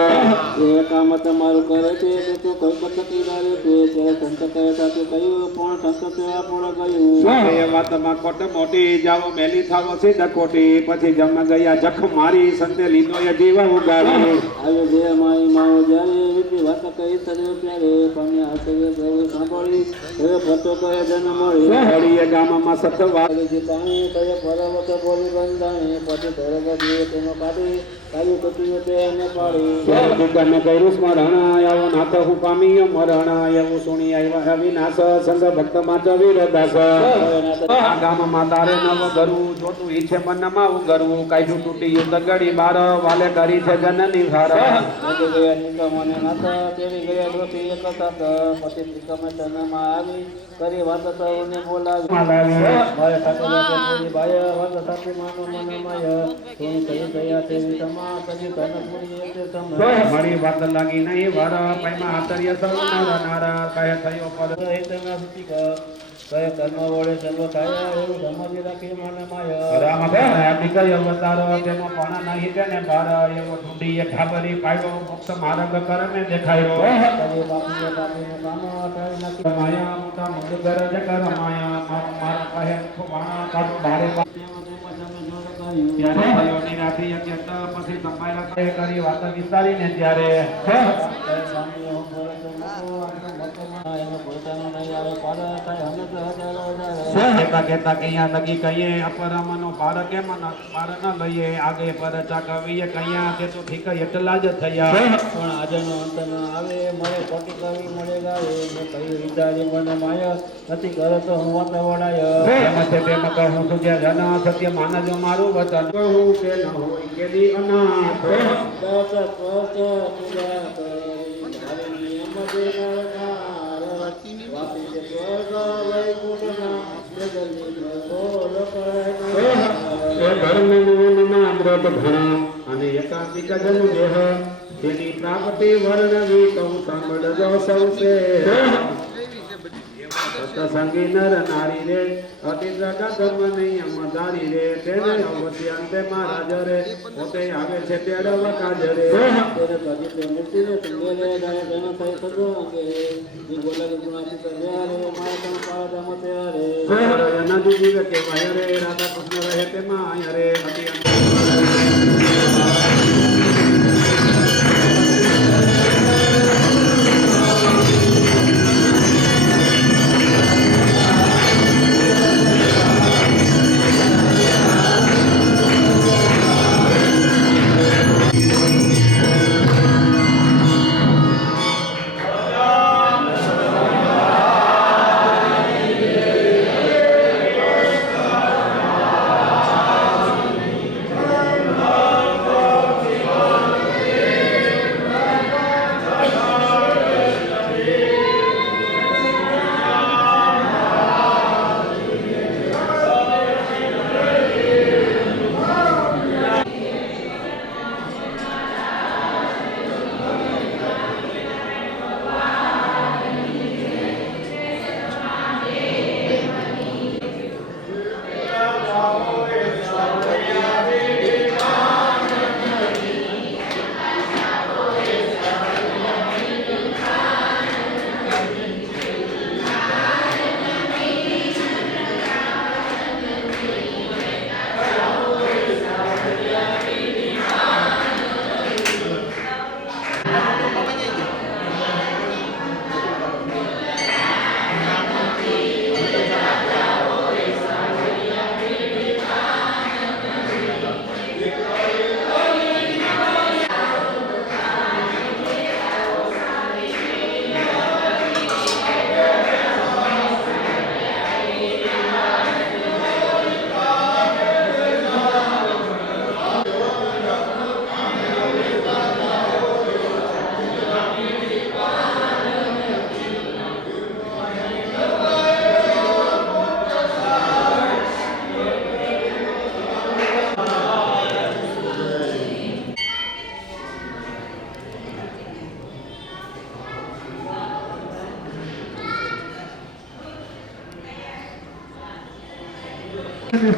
એ કામ તમારું કરે છે તો કોઈ પતકી લાવે છે ત્યારે સંત કહે સાથે કહ્યું પણ સંત સેવા પૂર્ણ ગયું એ વાતમાં ખોટ મોટી જાવ મેલી થાવો સીધા ખોટી પછી જમ ગયા જખ મારી સંતે લીધો એ જીવ ઉગાડી આવ્યો જે માઈ માઓ જ્યારે એવી વાત કહી સર્વ ત્યારે પામ્યા હશે સર્વ સાંભળી હવે પતો કહે જન મળી હરિયે ગામમાં સતવા પાણી કહે પર્વત બોલી બંધાણી પછી ધરગ દીએ તેનો કાઢી કાયું કટ્યું તે એને પાડી દુકાને કર્યું સ્મરણ આવો નાથ હું પામી મરણ એવું સુણી આવ્યા વિનાશ સંગ ભક્ત માં ચવીરદાસ આ ગામમાં તારે નવ ગરું જોતું ઈચ્છે મનમાં ઉગરવું કાઢ્યું તૂટી તગડી બાર વાલે કરી છે જનની ભાર ગયા નિગમને નાથ તેડી ગયા દોષી એક સાથ પછી નિગમે તનમાં આવી કરી વાત સૌને બોલાવી મારે સાથે પૂરી બાય વાત સાથે માનો મન માય તું કહી ગયા તેવી સમા કદી તન પૂરી એક સમા મારી વાત લાગી નહીં વાર પૈમાં આતર્ય સૌ નારા નારા કહે થયો પર હેતના સુતી કહે કર્મ વડે સર્વ થાય એવું સમાધિ રાખી મન માય રામ આપી કઈ અવતારો તેનો પણ નહીં તેને ભાર એવો ઢૂંઢી એ ઠાબરી પાડ્યો મોક્ષ માર્ગ કરમે દેખાયો કદી બાપી બાપીનું કામ અટાળી નાખી માયા મોટા મુદ ગરજ કર માયા મારા કહે વાણા કાઢ ભારે ત્યારે થયો નિરાથી અત્યંત પછી સંભાળ્યા કહે કરી વાત વિસ્તારીને ત્યારે કહેતા કૈયા લગી કહીએ અપરમનો પાર કેમ પાર ન લઈએ આગે પર ચાકવીએ કૈયા તે તો ઠીક એટલા જ થયા પણ આજનો અંત ન આવે મળે કોટી કવિ મળે ગાય મેં કહ્યું વિચારી મને માય નથી કરે તો હું વાત વડાય એમ છે તેમ કહું છું જે જન સત્ય માનજો મારું વચન કહું કે ન હોય કે દી અનાથ દસ પચ પૂજા કરી તે નર નાર વાપી તે સ્વર્ગ વૈકુંઠના જગતની બોલ કરે ધર્મમાં વ્રત ઘણા અને એકાંતિક જન દેહ તેની પ્રાપ્તિ વર્ણવી કહું સાંભળજો સૌસે સત્સંગી નર નારી રે અતિ જગત ધર્મ નિયમ ધારી રે તેને અવશ્ય અંતે મહારાજ રે પોતે આવે છે તેડવ કાજ રે તેરે કદી તે મૂર્તિને સંગેલે ગાય જન થઈ સજો અંગે જી બોલાગે ગુણાતી કર્યા રે મારા તમ પાડા મતે રે નદી જીવ કે માય રે રાધા કૃષ્ણ રહે તેમાં આય રે અતિ અંતે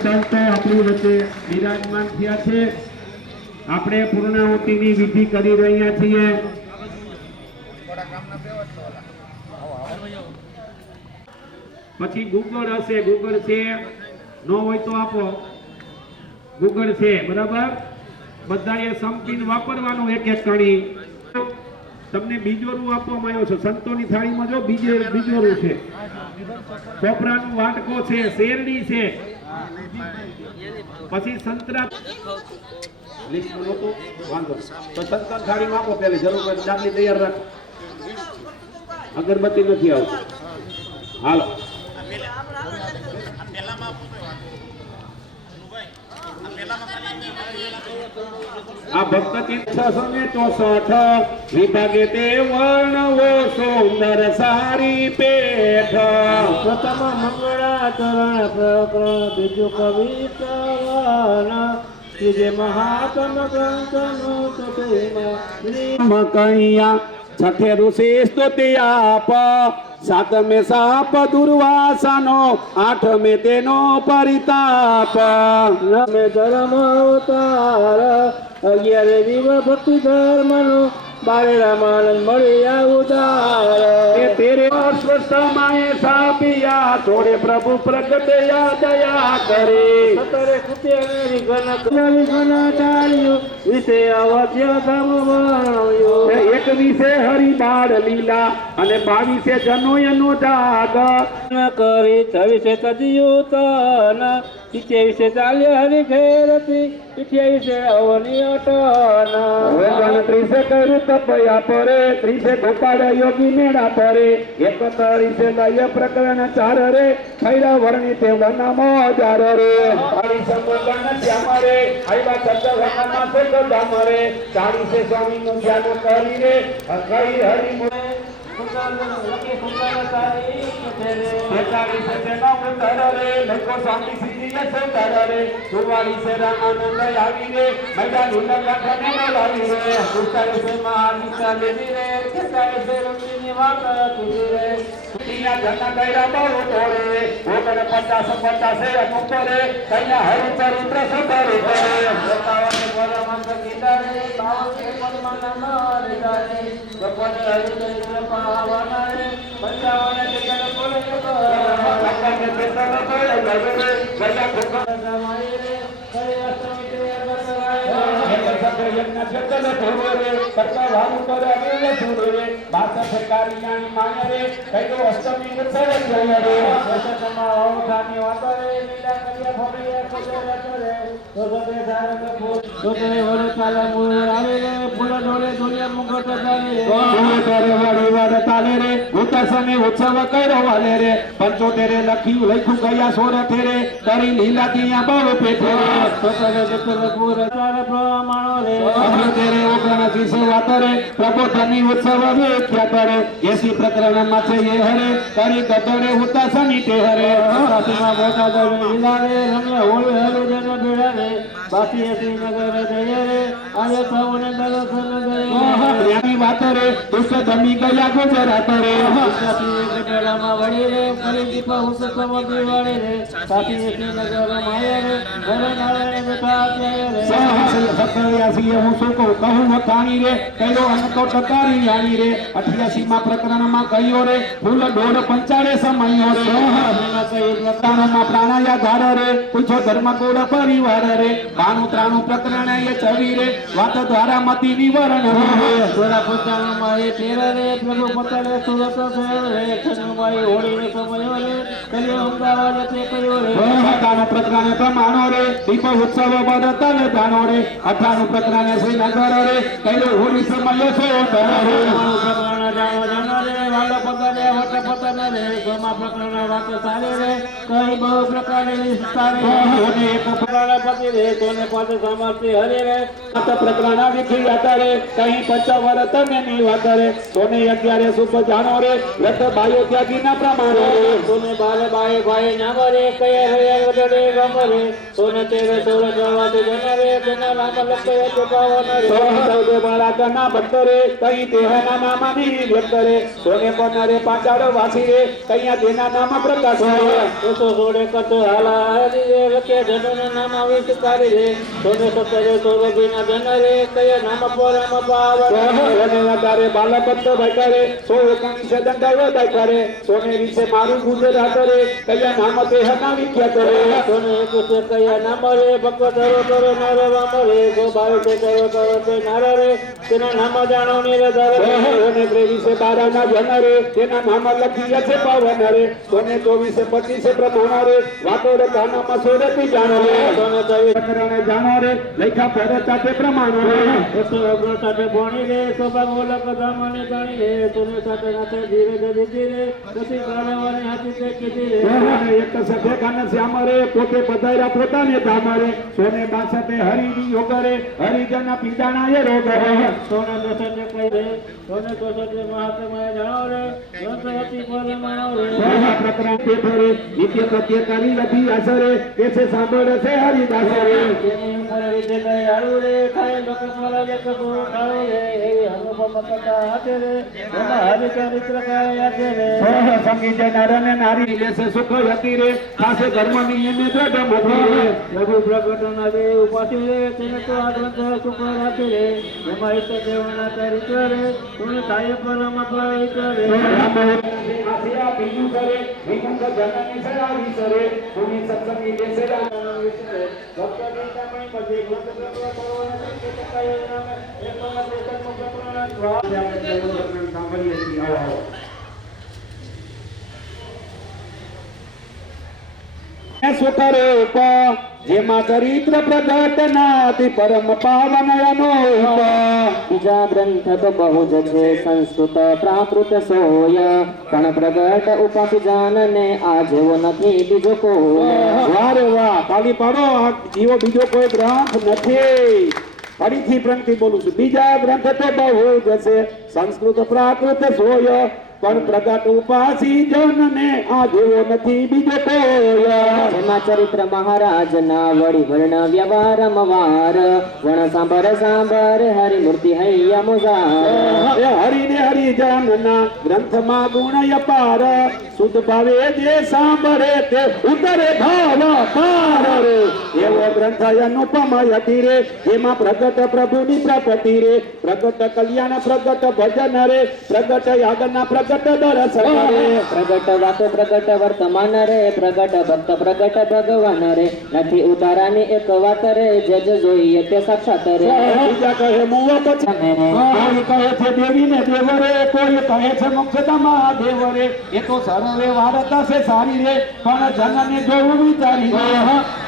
સંતો આપણી વચ્ચે બિરાજમાન થયા છે. આપણે પૂર્ણાહુતિની વિધિ કરી રહ્યા છીએ. પછી ગુગળ હશે, ગુગળ છે, ન હોય તો આપો. ગુગળ છે, બરાબર. બધાએ સંપીને વાપરવાનું એક એક કણી. તમને બીજોરું આપવામાં આવ્યો છે. સંતોની થાળીમાં જો બીજોરું છે, ચોપરાનું વાટકો છે, શેરડી છે, પછી સંતરા લિસ્ટમાં નહોતું, વાંધો તો સંતન થાળીમાં આપો. પેલી જરૂર હોય ચાટલી તૈયાર રાખ. અગરબત્તી નથી આવતી. હાલો, આ ભક્ત ચિત્ત 664 વિભાગે તે વર્ણવો સુંદર સારી પેઠ. પ્રથમ મંગળાચરણ પ્રકરણ, બીજું કવિતાવાન, ત્રીજે મહાત્મ ગ્રંથનું કૈયા છઠે ઋષિ સ્તુતિ આપ, સાતમે સાપ દુર્વાસાનો, આઠમે તેનો પરિતાપ. નમે ધર્મ અવતાર, 11 વિવ ભક્તિ ધર્મનો, 12 રામાનંદ મળ્યા ઉદાર. તેરે અશ્વસ્થમાએ સાપિયા, થોડે પ્રભુ પ્રગટયા દયા કરે. 17 કૃત્યાની ઘનચાર્યું, વિશે અવધ્ય ધામ વર્ણ્યું. 21 હરિબાળ લીલા અને 22 જનોયનો જાગ. કરી 26 તદયુતન, 27 ચાલ્યા હરિ ઘેરથી, 28 અવની અટન. હવે ગણત્રીસ કર્યું તપયા પરે, 30 ગોપાળ યોગી મેળા પરે, 31 લય પ્રકરણ 4 રે, ખૈરા વર્ણિત વનમાં 1000 રે. હરિ સંબોધન શ્યામ રે, આવ્યા ચંદ્રભાગમાં સુખ ધામ રે, 40 સ્વામીનું ધ્યાન કરી રે, કઈ હરિ લખી સુંદર તારી તેરે 46 તેનો ઉત્તર રે લખો સ્વામી સિદ્ધિ સુંદર રે 44 રામાનંદ આવી રે મૈયા ઢુંડા કાઠાને બોલાવી રે 47 માં આદિત્ય લેવી રે 46 રૂપિયાની વાત કીધી રે તીના જન્મ કર્યા બહુ તોડે 49 અનુપ રે કૈયા હરિચરિત્ર સુંદર રે 57 પરમહંસ કીધા રે 52 પદ્મનાભ લીધા રે 56 હરિચરિત્ર પાવના રે 55 જગત બોલે ભગવાનને બેસવાનો તોડે ગવે ગયા ભગવાન જમાઈ રે કઈ અષ્ટમી ક્રિયા સકળ યજ્ઞ છેતલે ધોરે રે કરતા ભાવ કરે અનિલ સુરે રે 62 કારિયાની માયા રે કઈનો અષ્ટમી ઉત્સવ જોયા રે દશકમાં ઓઠાની વાતો રે લીલા કર્યા ફોડીએ કોલે રે દોસરે ધારક ફૂલ દોસરે વડે ચાલે મૂળ આવે રે ફૂલ ડોળે ડોળિયા મુગટ ચાલે રે કરે વાડે વાડે તાલે રે ઉત્સવને ઉત્સવ કર્યો વાલે રે 75 લખ્યું ગયા સોરથે રે કરી લીલા ત્યાં બહુ પેઠે રે દોસરે દોસરે પૂર ચાલે પ્રમાણો રે તેરે ઓગણ દિશે વાતરે પ્રબોધની ઉત્સવ વ્યાખ્યા કરે 80 પ્રકરણમાં છે એ હરે કરી ગદડે ઉતાસની તે હરે કાશીમાં બેઠા દોડે લીલા રે રમે હોળી હરે જન ભેળા રે બાકી એસી નગર જય રે આજે સૌને દર્શન દે એની વાતરે દુષ્ટ ધમી ગયા ગુજરાત રે કાશી બેડામાં વળી રે કરી દીપ ઉત્સવ દિવાળી રે કાશી એસી નગર માયા રે ઘરે નાળે બેઠા જય રે 87 હું શું કહું વખાણી રે કયો અનકો ટકારી જાણી રે 88 માં પ્રકરણમાં કયો રે ફૂલ ડોળ પંચાળે સમયો રે પ્રકરણમાં પ્રાણાયા ધાર રે પૂછો ધર્મકુળ પરિવાર રે 92 પ્રકરણ એ ચવી રે વાત દ્વારા મતી નિવરણ રે થોડા પોતાનામાં એ તેર રે પ્રભુ પતાડે સુરત શહેર રે ખનમાઈ હોળી ને સમયો રે કલ્યો અમદાવાદ તે કર્યો રે કાનો પ્રકરણ પ્રમાણો રે દીપ ઉત્સવ બદતલ દાનો રે 98 પ્રકરણ શ્રીનગર રે કયો હોળી સમયો છે રે પ્રકરણ જાણો રે વાલો પતાડે વટ પતાડે રે ગમા પ્રકરણ વાત સારે રે કઈ બહુ પ્રકારે વિસ્તારે અને એક પ્રકરણ પતિ રે તોને પાસે સામર્થ્ય હરે રે પ્રકરણ વિખી હતા રે કहीं પંચવર તને ની વાત રે સોને 11 સુખ જાણો રે લત બાયો ત્યાગી ના પ્રમાણ રે તોને બાલ બાય ભાઈ નામ રે કયા હરે વડે ગમ રે તોને તેરે સોળ જવા દે જન રે તેના નામ લખે ચુકાવન રે સોને 14 બાળા કના ભક્ત રે કहीं દેહના નામ ની વ્યક્ત રે સોને કોના રે પાંચાડો વાસી રે કયા દેના નામ પ્રકાશ રે તો સોડે કતો હાલા હરી રે લખે જનોને નામ આવે શિકારી રે તોને સતરે સોરભીના જન રે કયા નામ પરમ પાવન સોને વધારે બાલભક્ત ભટરે 16 કંઈ દંડાયો દાખરે સોને વિશે મારું ગુજરાત રે કયા નામ દેહના વિખ્યાત રે તોને કુશે કયા નામ રે ભગવત કરો નર વામ રે ગોબાળ તે કરો તે નર રે તેના નામ જાણો નિરધર રે સોને 23 બારાના જન રે તેના નામ લખી છે પાવન રે સોને 24 25 પ્રમાણ રે વાતો રે કાનામાં સોરતી જાણો રે તોને તવી પ્રકરણે જાણો રે લેખા ફરતા તે પ્રમાણ રે 119 સાથે ભણી રે સોબા ગોલક ધામને જાણી રે તોને સાથે નાથે ધીરે દીધી રે પછી ગાળવાની હાથી તે કીધી રે સોને એક સખે કાન શ્યામ રે પોતે પધાર્યા પોતાને ધામ રે સોને 62 હરિની યોગ રે હરિજન પીડાણા એ રોગ રે સોને દોષને કહી રે સોને દોષને મહાત્મા જાણો રે ગ્રંથવતી પર માણો રે સોના પ્રકરણ પેઠ રે નિત્ય પ્રત્યે કરી લધી અસરે કેસે સાંભળે છે હરિદાસ રે તેની ઉપર રીતે કઈ આડું રે ખાય લોક મારા લેખ ગુરુ ઠાળો રે એવી અનુપમ કથા હાથે રે એમાં હરિચરિત્ર કાય હાથે રે સોહ સંગીત નર ને નારી લેસે સુખ હતી રે ખાસે ધર્મ ની એને દ્રઢ મોભી રે પ્રભુ પ્રગટના દેવ ઉપાસી રે તેને તો આ ગ્રંથ સુખ રાખે રે એમાં ઈષ્ટ દેવના ચરિત્ર રે તું થાય પરમ પવિત્ર રે રામ આસિયા બીજું કરે વિકુંઠ જનની સરાવી સરે સુની સત્સંગી લેસે રામ ભક્ત ગીતામણી પછી ગ્રંથ ગ્રંથ કરવાના છે કે કઈ નામ એક માં દેશ મુખ પ્રણામ સાંભળીએ છીએ આવો સુખરૂપ જેમાં ચરિત્ર પ્રગટ નાતિ પરમ પાવન અનુપ બીજા ગ્રંથ તો બહુ જ છે સંસ્કૃત પ્રાકૃત સોય પણ પ્રગટ ઉપાસી જાનને આ જેવો નથી બીજો કોઈ વારે વાહ તાલી પાડો જીવો બીજો કોઈ ગ્રંથ નથી ફરીથી પંક્તિ બોલું છું બીજા ગ્રંથ તો બહુ જ છે સંસ્કૃત પ્રાકૃત સોય પણ પ્રગટ ઉપાસી જનને આ જેવો નથી બીજો કોઈ એમાં ચરિત્ર મહારાજના વળી વર્ણ વ્યવહાર મવાર વણ સાંભર હરિમૂર્તિ હૈયા મુજાર એ હરિને હરિજનના ગ્રંથમાં ગુણ અપાર શુદ્ધ ભાવે જે સાંભળે તે ઉતરે ભાવ પાર રે એવો ગ્રંથ અનુપમ હતી રે એમાં પ્રગટ પ્રભુની પ્રપતિ રે પ્રગટ કલ્યાણ પ્રગટ ભજન રે પ્રગટ યાગના પ્રગટ દર્શન રે પ્રગટ વાતો પ્રગટ વર્તમાન રે પ્રગટ ભક્ત પ્રગટ ભગવાન રે નથી ઉતારાની એક વાત રે જે જે જોઈએ તે સાક્ષાત રે બીજા કહે મુવ પછી કોઈ કહે છે દેવીને દેવ રે કોઈ કહે છે મોક્ષદામાં દેવ રે એ તો સર્વે વારતા છે સારી રે પણ જનને જોવું વિચારી રે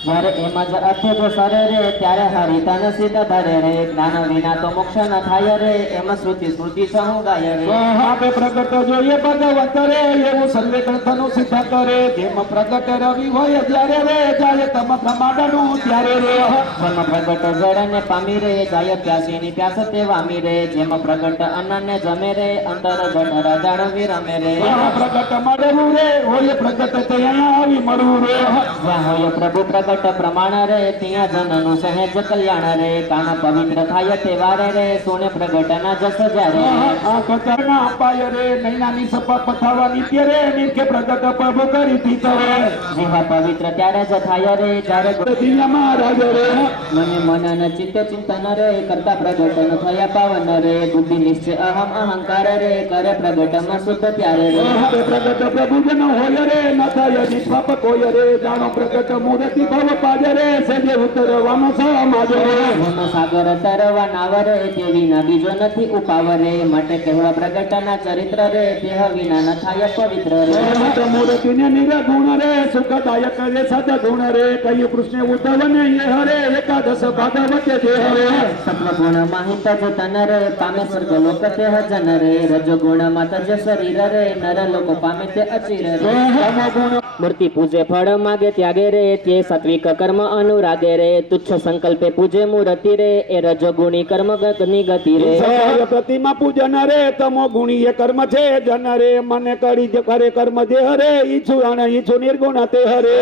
જ્યારે એમાં જ અર્થ જો સરે રે ત્યારે હરિતન સિદ્ધ ધરે રે જ્ઞાન વિના તો મોક્ષ ન થાય રે એમાં શ્રુતિ સ્મૃતિ સહુ ગાય રે આપે પ્રગટ જોઈએ ભગવંત રે એવું સર્વે ગ્રંથનું સિદ્ધ કરે જેમ પ્રગટ રવિ હોય જ્યારે રે જાય તમ પ્રમાણનું ત્યારે રે જેમ પ્રગટ જળને પામી રે જાય પ્યાસીની પ્યાસ તે વામી રે જેમ પ્રગટ અન્નને જમે રે અંતર જઠર જાળવી રમે રે પ્રગટ મળવું રે હોય પ્રગટ ત્યાં આવી મળવું રે જ્યાં હોય પ્રભુ પ્રગટ પ્રમાણ રે ત્યાં જનનું સહેજ કલ્યાણ રે કાન પવિત્ર થાય તે વારે રે સોને પ્રગટ ના જસ જ્યારે આ કચરના અપાય રે નૈનાની સપા પથાવા નિત્ય રે નિર્કે પ્રગટ પ્રભુ કરી દીધો રે જેવા પવિત્ર ત્યારે જ થાય રે જ્યારે દિવ્યમાં રાજ રે મને મનન ચિત્ત ચિંતન રે કરતા પ્રગટ ન થયા પાવન રે બુદ્ધિ નિશ્ચય અહમ અહંકાર રે કરે પ્રગટમાં શુદ્ધ ત્યારે રે હવે પ્રગટ પ્રભુ જન હોય રે ન થાય નિષ્પાપ કોઈ રે જાણો પ્રગટ મૂર્તિ ભવ પાજે રે સેજે ઉતરવાનો સમાજ રે મન સાગર તરવા નાવરે તે વિના બીજો નથી ઉપાવરે માટે કહેવા પ્રગટના ચરિત્ર રે દેહ વિના ન થાય પવિત્ર રે મૂર્તિને નિર્ગુણ રે સુખદાયક રે સદગુણ રે કહ્યું કૃષ્ણ ઉદ્ધવને એ હરે એકાદશ ભાગવત જે હરે સત્વગુણ માહિત જ તન રે પામે સ્વર્ગ લોક તે જન રે રજોગુણ માત જ શરીર રે નર લોકો પામે તે અચિર રે મૂર્તિ પૂજે ફળ માગે ત્યાગે રે તે સાત્વિક કર્મ અનુરાગે રે તુચ્છ સંકલ્પે પૂજે મૂર્તિ રે એ રજોગુણી કર્મ ની ગતિ રે પ્રતિમા પૂજન રે તમો ગુણીય કર્મ છે જન રે મને કરી જે કરે કર્મ જે હરે ઈચ્છું અણ ઈચ્છું નિર્ગુણ તે હરે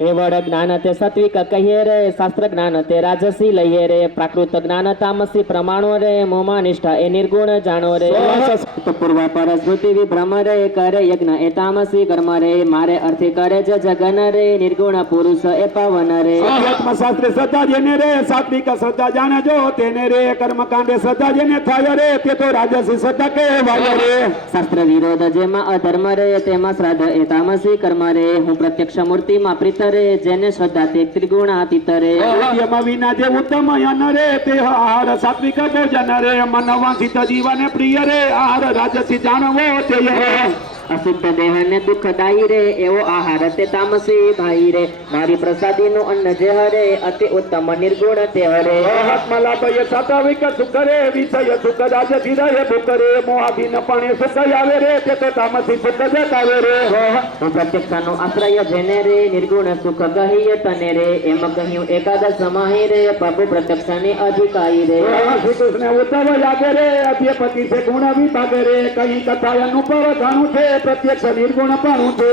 એ વડ જ્ઞાન તે સાત્વિક કહીએ રે શાસ્ત્ર જ્ઞાન તે રાજસી લઈએ રે પ્રાકૃત જ્ઞાન તામસી પ્રમાણો રે મોમા નિષ્ઠા એ નિર્ગુણ જાણો રે પૂર્વ પર સ્મૃતિ વિભ્રમ રે કરે યજ્ઞ એ તામસી કર્મ રે મારે અર્થી કરે જ જગન રે નિર્ગુણ પુરુષ એ પાવન રે આત્મશાસ્ત્ર શ્રદ્ધા જેને રે સાત્વિક શ્રદ્ધા જાણે જો તેને રે કર્મકાંડે શ્રદ્ધા જેને થાય રે તે તો રાજસી શ્રદ્ધા કહેવાય રે શાસ્ત્ર વિરોધ જેમાં અધર્મ રે તેમાં શ્રાદ્ધ એ તામસી કર્મ રે હું પ્રત્યક્ષ મૂર્તિમાં પ્રીત રે જેને શ્રદ્ધા તે ત્રિગુણાતીત રે એમાં વિના જે ઉત્તમ યન રે તે આહાર સાત્વિક ભોજન રે મનવાંસિત જીવન પ્રિય રે આહાર રાજસી જાણવો તે અશુદ્ધ દેહને દુઃખદાયી રે એવો આહાર તે તામસી ભાઈ રે મારી પ્રસાદીનું અન્ન જે હરે અતિ ઉત્તમ નિર્ગુણ તે હરે આત્મલાભય સાત્વિક સુખ રે વિષય સુખ રાજસી રહે ભૂખ રે મોહાધીન પાણી સુખ આવે રે તે તો તામસી સુખ જતાવે રે હું પ્રત્યક્ષનો આશ્રય જેને રે નિર્ગુણ સુખ કહીએ તને રે એમ કહ્યું એકાદશ માહી રે પ્રભુ પ્રત્યક્ષની અધિકારી રે શ્રી કૃષ્ણ ઉદ્ધવ યાગે રે અધ્યપતિ છે ગુણ વિભાગ રે કઈ કથા અનુભવ જાણું છે પ્રત્યક્ષ નિર્ગુણ પણ છે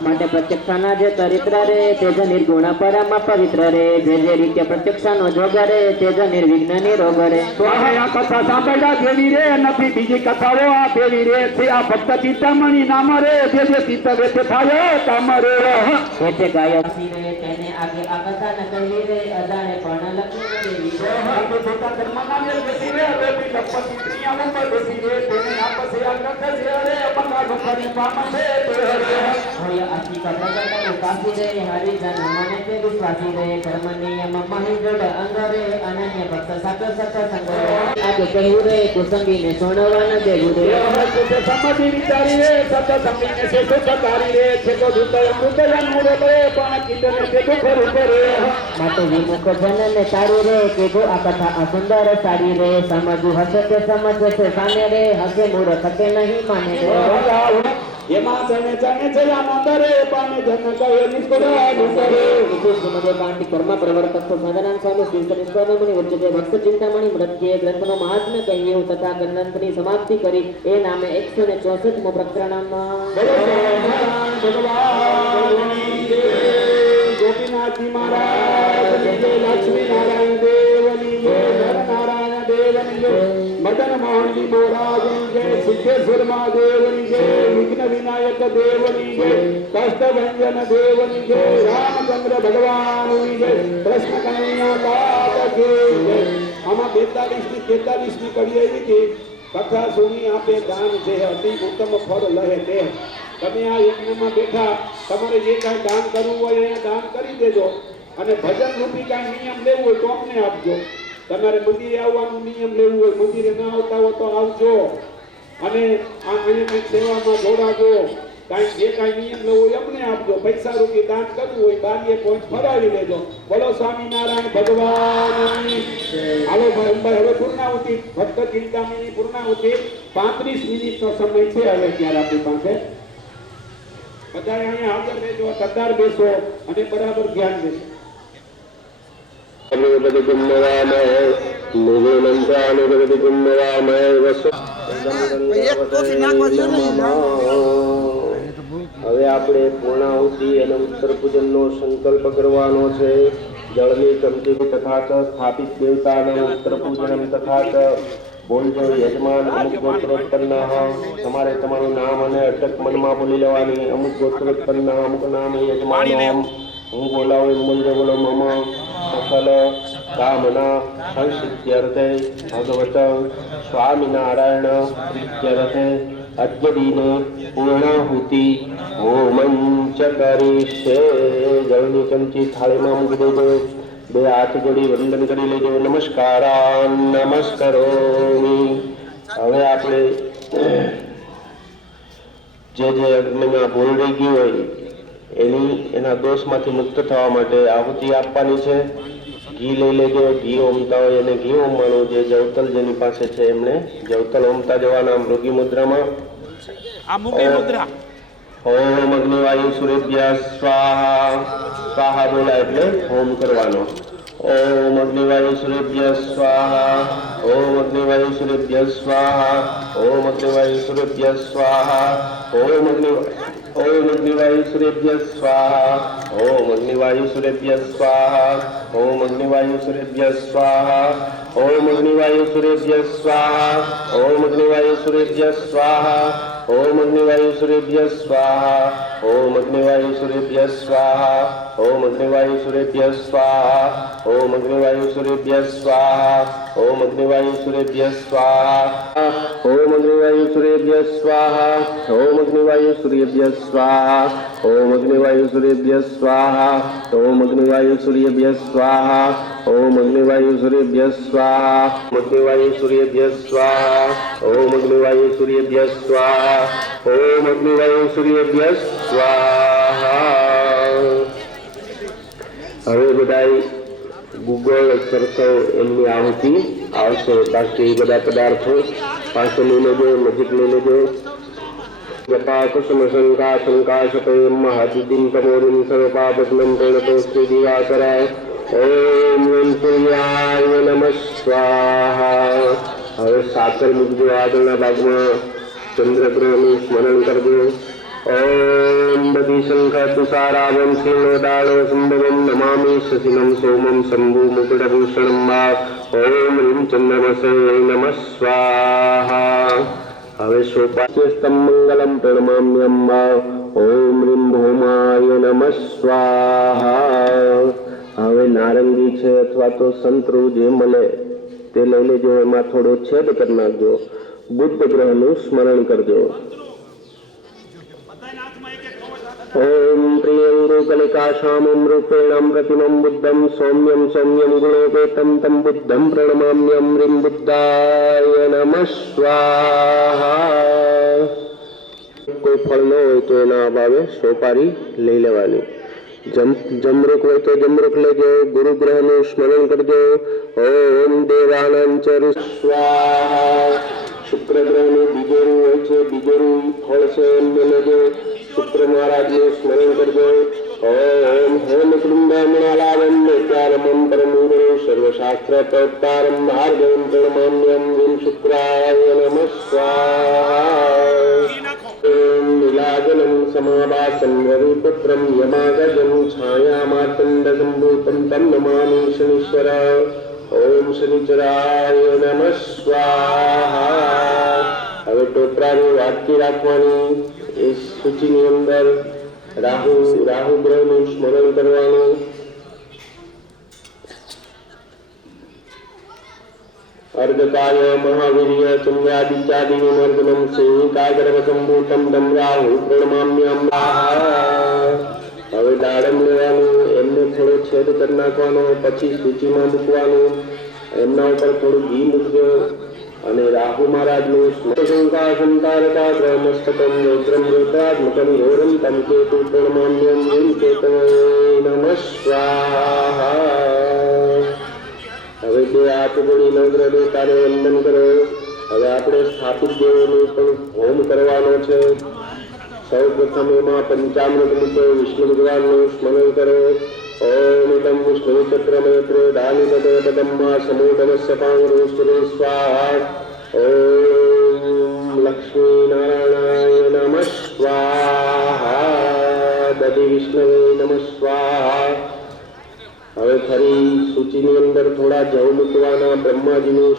માટે પ્રત્યક્ષના જે ચરિત્ર રે તે જ નિર્ગુણ પરમ પવિત્ર રે જે રીતે પ્રત્યક્ષનો જોગ રે તે જ નિર્વિઘ્ન નિરોગ રે તો આ કથા સાંભળ્યા જેવી રે નથી બીજી કથાઓ આ દેવી રે છે આ ભક્ત ચિંતામણી નામ રે જે ચિત્ત વેત થાય કામ રે એટલે ગાય રે તેને આગે આ કથા ન કહી રે અજાણે પણ લખી દેવી તો પોતા ધર્મના મેલ બેસી રે હવે બી લખપતિ ક્રિયાઓ પર બેસી રે તેને આપસે આ કથા છે રે બંગા ફરી પામ છે તે હરે હોય આખી પ્રગટ ઉપાસી રે હરિજન મને તે વિશ્વાસી રે કર્મ નિયમ મહી જોડ અંગ રે અનન્ય ભક્ત સાત સંગ રે આગે કહ્યું રે કુસંગીને સોણવાન દેવું રે સમજી વિચારી રે સત સંગીને છે સુખકારી રે છે તો દુતય અમૃતય મૂળ રે પણ કિંદને છે દુઃખ રૂપ રે માટે વિમુખ જનને તારું રે કે જો આ કથા આ સુંદર સારી રે સમજુ હશે તે સમજ છે સામે રે હશે મૂર્ખ તે નહીં માને રે એમાં ચણે ચણે છે આનંદરે પાને જન કહે નિષ્કુળ આનંદરે કાંતિ કર્મ પ્રવર્તક સાધનાન સ્વામી શ્રી સ્વામી વચ્ચે ભક્ત ચિંતામણી મૃત્યે ગ્રંથનો મહાત્મ્ય કહ્યું તથા ગ્રંથની સમાપ્તિ કરી એ નામે 164મો પ્રકરણમાં ગોપીનાથજી મહારાજ લક્ષ્મી નારાયણ દેવની જય નારાયણ દેવની જય મદન મોહનજી મહારાજની જય સિદ્ધેશ્વર મહાદેવની જય વિઘ્ન વિનાયક દેવની જય કષ્ટભંજન દેવની જય રામચંદ્ર ભગવાનની જય કૃષ્ણ કનૈયા દાદા કી જય. આમાં 42 ની 43 કડી આવી હતી કથા સુની આપે દાન જે અતિ ઉત્તમ ફળ લહે તે. તમે આ યજ્ઞમાં બેઠા તમારે જે કાંઈ દાન કરવું હોય અહીંયા દાન કરી દેજો અને ભજન રૂપી કાંઈ નિયમ લેવું હોય તો અમને આપજો. તમારે મંદિરે આવવાનું નિયમ લેવું હોય મંદિરે ન આવતા હોય તો આવજો અને અહીંયા કંઈક સેવામાં જોડાજો. કાંઈ જે કાંઈ નિયમ લેવો હોય અમને આપજો. પૈસા રૂપી દાન કરવું હોય બારીએ પોઈન્ટ ફરાવી લેજો. બોલો સ્વામિનારાયણ ભગવાનની હાલો ભાઈ હવે પૂર્ણાહુતિ ભક્ત ચિંતામણી પૂર્ણાહુતિ 35 મિનિટનો સમય છે હવે ત્યારે આપણી પાસે. બધા અહીંયા હાજર રહેજો કતાર બેસો અને બરાબર ધ્યાન દેજો. હવે આપણે પૂર્ણાહુતિ અને ઉત્તર પૂજનનો સંકલ્પ કરવાનો છે. જળની ચમચી તથા ચ સ્થાપિત દેવતાનું ઉત્તર પૂજનમ તથા ચ બોલજો યજમાન અમુક ગોત્રોત્પન્ન. તમારે તમારું નામ અને અટક મનમાં બોલી લેવાની. અમુક ગોત્રોત્પન્ન અમુક નામ યજમાન. હું બોલાવું બોલજો બોલો મમ સફલ કામના સંસિદ્ધ્યર્થે ભગવત સ્વામિનારાયણ પ્રીત્યર્થે અદ્ય દિને પૂર્ણાહુતિ હોમંચ કરીશે. જળની ચમચી થાળીમાં મૂકી દેજો. બે હાથ જોડી વંદન કરી લેજો. નમસ્કારાન નમસ્કરોમિ. હવે આપણે જે અગ્નિમાં ભૂલ રહી ગઈ હોય એના દોષમાંથી મુક્ત થવા માટે આહુતિ આપવાની છે. ઘી લઈ લેજો. ઘી ઓમતા હોય અને ઘી ઓમવાનું. જે જવતલ જેની પાસે છે એમણે જવતલ ઓમતા જવાના મૃગી મુદ્રામાં. ઓમ અગ્નિવાયુ સૂર્યભ્ય સ્વાહા. સ્વાહા બોલા એટલે હોમ કરવાનો. ઓમ અગ્નિવાયુ સૂર્યભ્ય સ્વાહા. ઓમ અગ્નિવાયુ સૂર્યભ્ય સ્વાહા. ઓમ અગ્નિવાયુ સૂર્યભ્ય સ્વાહા. ઓમ અગ્નિવાયુ સૂર્યભ્ય સ્વાહા. ઓમ અગ્નિવાયુ સૂર્યભ્ય સ્વાહા. ઓમ અગ્નિવાયુ સૂર્યભ્ય સ્વાહા. ઓમ અગ્નિવાયુ સૂર્યભ્ય સ્વાહા. ઓમ અગ્નિવાયુ સૂર્યભ્ય સ્વાહા. ઓમ અગ્નિવાયુ સૂર્યભ્ય સ્વાહા. ઓમ અગ્નિવાયુ સૂર્યભ્ય સ્વાહા. ઓમ અગ્નિવાયુ સૂર્યભ્ય સ્વાહા. ઓમ અગ્નિવાયુ સૂર્યભ્ય સ્વાહા. ઓમ અગ્નિવાયુ સૂર્યભ્ય સ્વાહા. ઓમ અગ્નિવાયુ સૂર્યભ્ય સ્વાહા. ઓમ અગ્નિવાયુ સૂર્યભ્ય સ્વાહા. ઓમ અગ્નિવાયુ સૂર્યભ્ય સ્વાહા. ઓમ અગ્નિવાયુ સૂર્યભ્ય સ્વાહા. ઓમ અગ્નિવાયુ સૂર્યભ્ય સ્વાહા. અગ્નિવાયુ સૂર્યભ્ય સ્વાહા. ઓમ અગ્નિવાયુ સૂર્યભ્ય સ્વાહા. ઓમ અગ્નિવાયુ સૂર્યભ્ય સ્વાહા. હવે બધાય ગુગળ સરસવ એમની આહુતિ આવશે. બાકી બધા પદાર્થો પાસે લઈ લેજો, નજીક લઈ લેજો. જપા કુસુમ શંકા શંકાશપેમ મહાદિદિમ તમોરિમ સર્વપાપસ્મં પ્રેણતોસ્તિ દિવાકરાય. ઓમ સૂર્યાય નમઃ સ્વાહા. હવે સાકર મૂકજો આગળના ભાગમાં. ચંદ્રગ્રહનું સ્મરણ કરજો. ઓમ બધી શંખા તુષારાવમ શિવદાળો સંભવમ નમામિ શશિનમ સોમમ શંભુ મુકુટભૂષણમ મા. ઓમ રીમ ચંદ્રમસે નમઃ સ્વાહા. હવે સોપાસ્તમ મંગલમ પ્રણમામ્યમ મા. ઓમ રીમ ભૌમાય નમઃ સ્વાહા. હવે નારંગી છે અથવા તો સંતરું જે મળે તે લઈ લેજો. એમાં થોડો છેદ કરી નાખજો. બુદ્ધ ગ્રહનું સ્મરણ કરજો. ઓમ પ્રિયંગુ કલિકાશામમ રૂપેણમ પ્રતિમમ બુદ્ધમ સૌમ્યમ સૌમ્યમ ગુણોપેતમ તમ બુદ્ધમ પ્રણમામ્યમ રીમ બુદ્ધાય નમઃ સ્વાહા. કોઈ ફળ ન હોય તો એના અભાવે સોપારી લઈ લેવાની. જમરૂક હોય તો જમરૂક લેજો. ગુરુગ્રહનું સ્મરણ કરજો. ઓમ દેવાનંદ સ્વાહા. શુક્ર ગ્રહનું બીજોરું હોય છે, બીજોરું ફળ છે એમને લેજો. શુક્ર મહારાજનું સ્મરણ કરજો. ઓમ હેમ કૃંદામણાલાવમ નિત્યાનમં પરમુરો સર્વશાસ્ત્ર પ્રોક્તારમ માર્ગમ પ્રમામ્યમ વિમ શુક્રાય નમઃ સ્વાહા. ઓમ નીલાજનમ સમાવાસમ રવિપુત્રમ યમાગજમ છાયામાર્તંડસંભૂતમ તમ નમામિ શનીશ્વર. ઓમ શનિચરાય નમઃ સ્વાહા. હવે ટોપરાની વાટકી રાખવાની. એ સૂચિની અંદર રાહુ ગ્રહનું સ્મરણ કરવાનું. અર્ધકાય મહાવીર્ય ચંદ્રાદિત્યાદિનમર્દનમ સિંહિકાગ્રવસંભૂતમ તમ રાહુ પ્રણમામ્યમ. હવે દાડમ લેવાનું, એમને થોડો છેદ કરી નાખવાનો, પછી સૂચિમાં મૂકવાનું. એમના ઉપર થોડું ઘી મૂકજો અને રાહુ મહારાજનું શંકા સંતારકા ગ્રહમસ્તકમ નેત્રમ નેત્રાત્મકમ ઘોરમ તમ કેતુ પ્રણમામ્યમ વિમ કેતવે નમઃ સ્વાહા. હવે બે હાથ જોડી નવગ્રહ દેવતાને વંદન કરો. હવે આપણે સ્થાપિત દેવોનો પણ હોમ કરવાનો છે. સૌ પ્રથમ એમાં પંચામૃત મૂકો, વિષ્ણુ ભગવાનનું સ્મરણ કરો. ઓમ ઇદં વિષ્ણુ ચક્રમેત્રે દાનિપતે પદમ્મા સમૂઢમસ્ય પાંગરો સુરે સ્વાહા. ઓમ લક્ષ્મી નારાયણાય નમઃ સ્વાહા. દધિ વિષ્ણવે નમઃ સ્વાહા. હવે ફરી સૂચિની અંદર થોડા જવ મૂકવાના. બ્રહ્માજીનું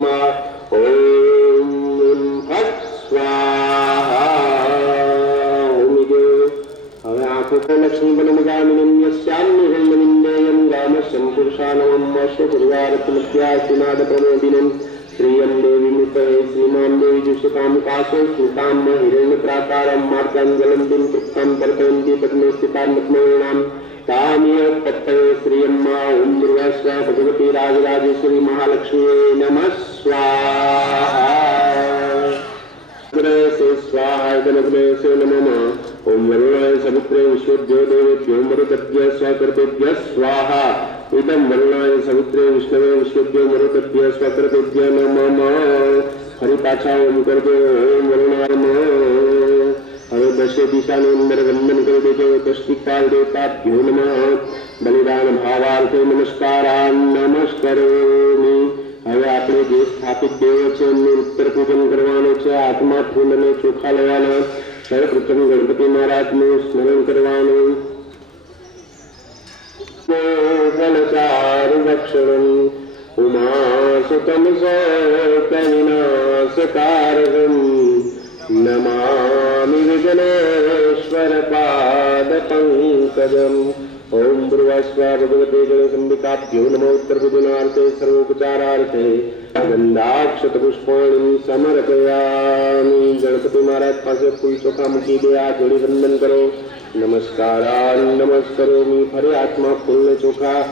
ઓમ ફટ સ્વાહા. હવે આંખો લક્ષ્મી બનમગામિન્યસ્યામ્ય હિરણ્યમ ગામસ્યમ પુરુષાનવમ અશ્વપુરવારત્મત્યાસ્તિનાદ પ્રમોદિનમ શ્રિયમ દેવી મુતહે શ્રીમાન દેવી જુષકામ કાશો સ્મિતામ હિરણ્ય પ્રાકારમ માર્ગાંગલમ દિન તૃપ્તામ પરપયંતી પદ્મે સ્થિતામ પદ્મવેણામ તામ્ય પત્તવે શ્રીયમ્મા. ઓમ દુર્ગા સ્વા ભગવતી રાજરાજેશ્વરી મહાલક્ષ્મી નમઃ સ્વાહા. से स्वाहा गणपते से नमः. ओम वरुणाय सवित्रे विश्वेभ्यो देवेभ्यो मरुतेभ्य स्वकृतेभ्य स्वाहा. इदं वरुणाय सवित्रे विष्णवे विश्वेभ्यो मरुतेभ्य स्वकृतेभ्य नमः. ફરી પાછા ઓમ કરજો. ઓમ વરુણાય નમઃ. હવે દશે દિશાની અંદર વંદન કરી દેજો. દષ્ટિકાલ દેવતાભ્યો નમઃ. બલિદાન ભાવાર્થે નમસ્કારાન નમસ્કરોમિ. હવે આપણે જે સ્થાપિત દેવો છે એમનું ઉત્તર પૂજન કરવાનું છે. હાથમાં ફૂલ અને ચોખા લેવાના. સર્વપ્રથમ ગણપતિ મહારાજનું સ્મરણ કરવાનું. મોહનચારુલક્ષણમ ઉમાસુતમ સૌકવિનાશકારકમ નમામિ વિઘ્નેશ્વર પાદ પંકજમ. ओम ब्रुवास्वा भगवते गणेशंबिकाभ्यो नमो उत्तर पूजनार्थे सर्वोपचारार्थे गंधाक्षत पुष्पाणि समर्पयामि. गणपति महाराज પાસે ફૂલ ચોખા મૂકી દે. આ જોડી વંદન કરો. નમસ્કારાન નમસ્કરોમિ. ફરી હાથમાં ફૂલ ને ચોખા.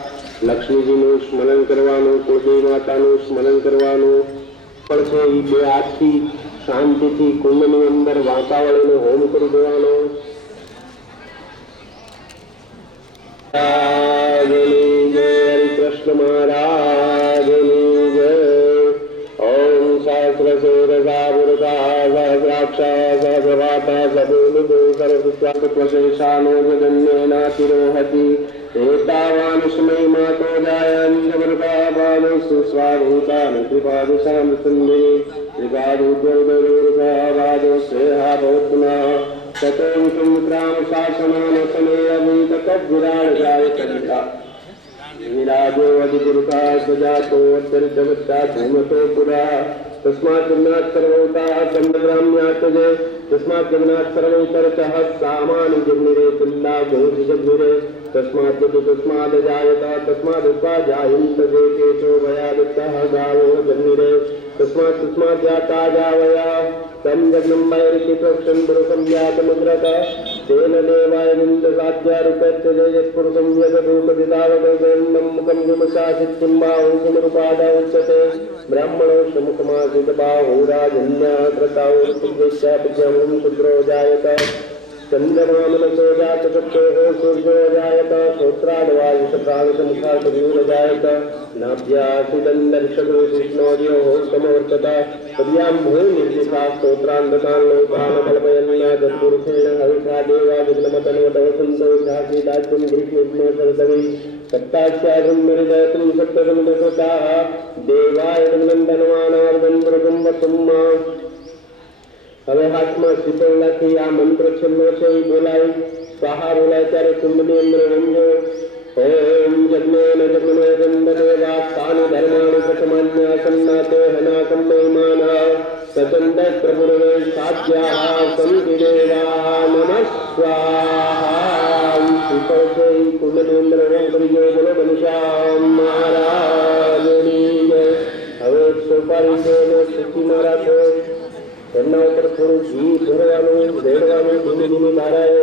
લક્ષ્મીજીનું સ્મરણ કરવાનું. કુળદેવી માતાનું સ્મરણ કરવાનું. પણ છે એ બે હાથથી શાંતિથી કુંડની અંદર વાંકાવળીને હોમ કરી દેવાનો. हरिकृष्ण महाराजनी जय. ओम सहस्र सूरसापुरता सहस्राक्षा सहस्रवाता सबूलुदो सर्वशेषानो जगन्येनातिरोहति. एतावानुष्मै मातो जायन्यवृतावानुषु स्वाभूतान कृपादुषां सन्धि कृपादुद्वैदुर्भावादो श्रेहा भवत्पुनः. ततो विक्रम शासनानसनेयभूतकद्विराड जायकलिता विराजो अधिपुरुषा स्वजातो अत्यर्जवत्ता धूमतो पुरा. तस्मात् जगन्नाथ सर्वोता ब्रह्मग्राम्यात्मजे. तस्मात् जगन्नाथ सर्वोतरचः सामानि जग्निरे चिन्ता घोषि जग्निरे. तस्मात् तस्माद् जायता तस्माद् जायन्त जे केशो भयादित्यः गावो जग्निरे. तस्मात् तस्मात् जाता जावया तम जगन्मयरिति प्रोक्षं पुरुषं जातमुद्रत. तेन देवाय विन्दसाध्यारुपत्य जयत्पुरुषं यदरूपदितावदगन्नं मुखं विमशासित किम्बाहुं किमरूपादा उच्यते. ब्राह्मणो समुखमासित बाहु राजन्या कृताौ ऋतुभ्यश्चापित्यं शूद्रो जायत. चन्द्रमा मनसो जातचक्षुः सूर्यो जायत. सहस्राद्वायुषप्राणसमुखार्धविरजायत नाभ्यासिदन्दर्शकृष्णोऽयो समवर्तत पद्यां भूमिर्दिशा स्तोत्रान्धकान्लोकानकल्पयन्ना तत्पुरुषेण हविषा देवा विघ्नमतन्वतवसन्तो झासीदाज्यं ग्रीष्मोष्मसरदवि सत्तास्यागुण्मरिजयतं सप्तगुण्डसताः देवाय नन्दनवानार्दन्द्रकुम्भसुम्मा। હવે હાથમાં શ્રીફળ રાખી આ મંત્ર છેલ્લો છે એ બોલાય, સ્વાહા બોલાય ત્યારે કુંભની અંદર રમજો. ઓમ જન્મેન જન્મે જન્મદેવા સ્થાન ધર્માણુ પ્રથમાન્યાસન્નાતે હનાકમ મહિમાના સચંદ પ્રભુરવે સાધ્યા સંતિદેવા નમઃ સ્વાહા. શ્રીફળ છે એ કુંભની અંદર રમ કરીજો. બોલો ઘનશ્યામ મહારાજની જય. હવે સોપારી છે એને સૂચિમાં રાખો. એમના ઉપર થોડું ઘી ભરવાનું, રેડવાનું ધીમે ધીમે ધારાએ.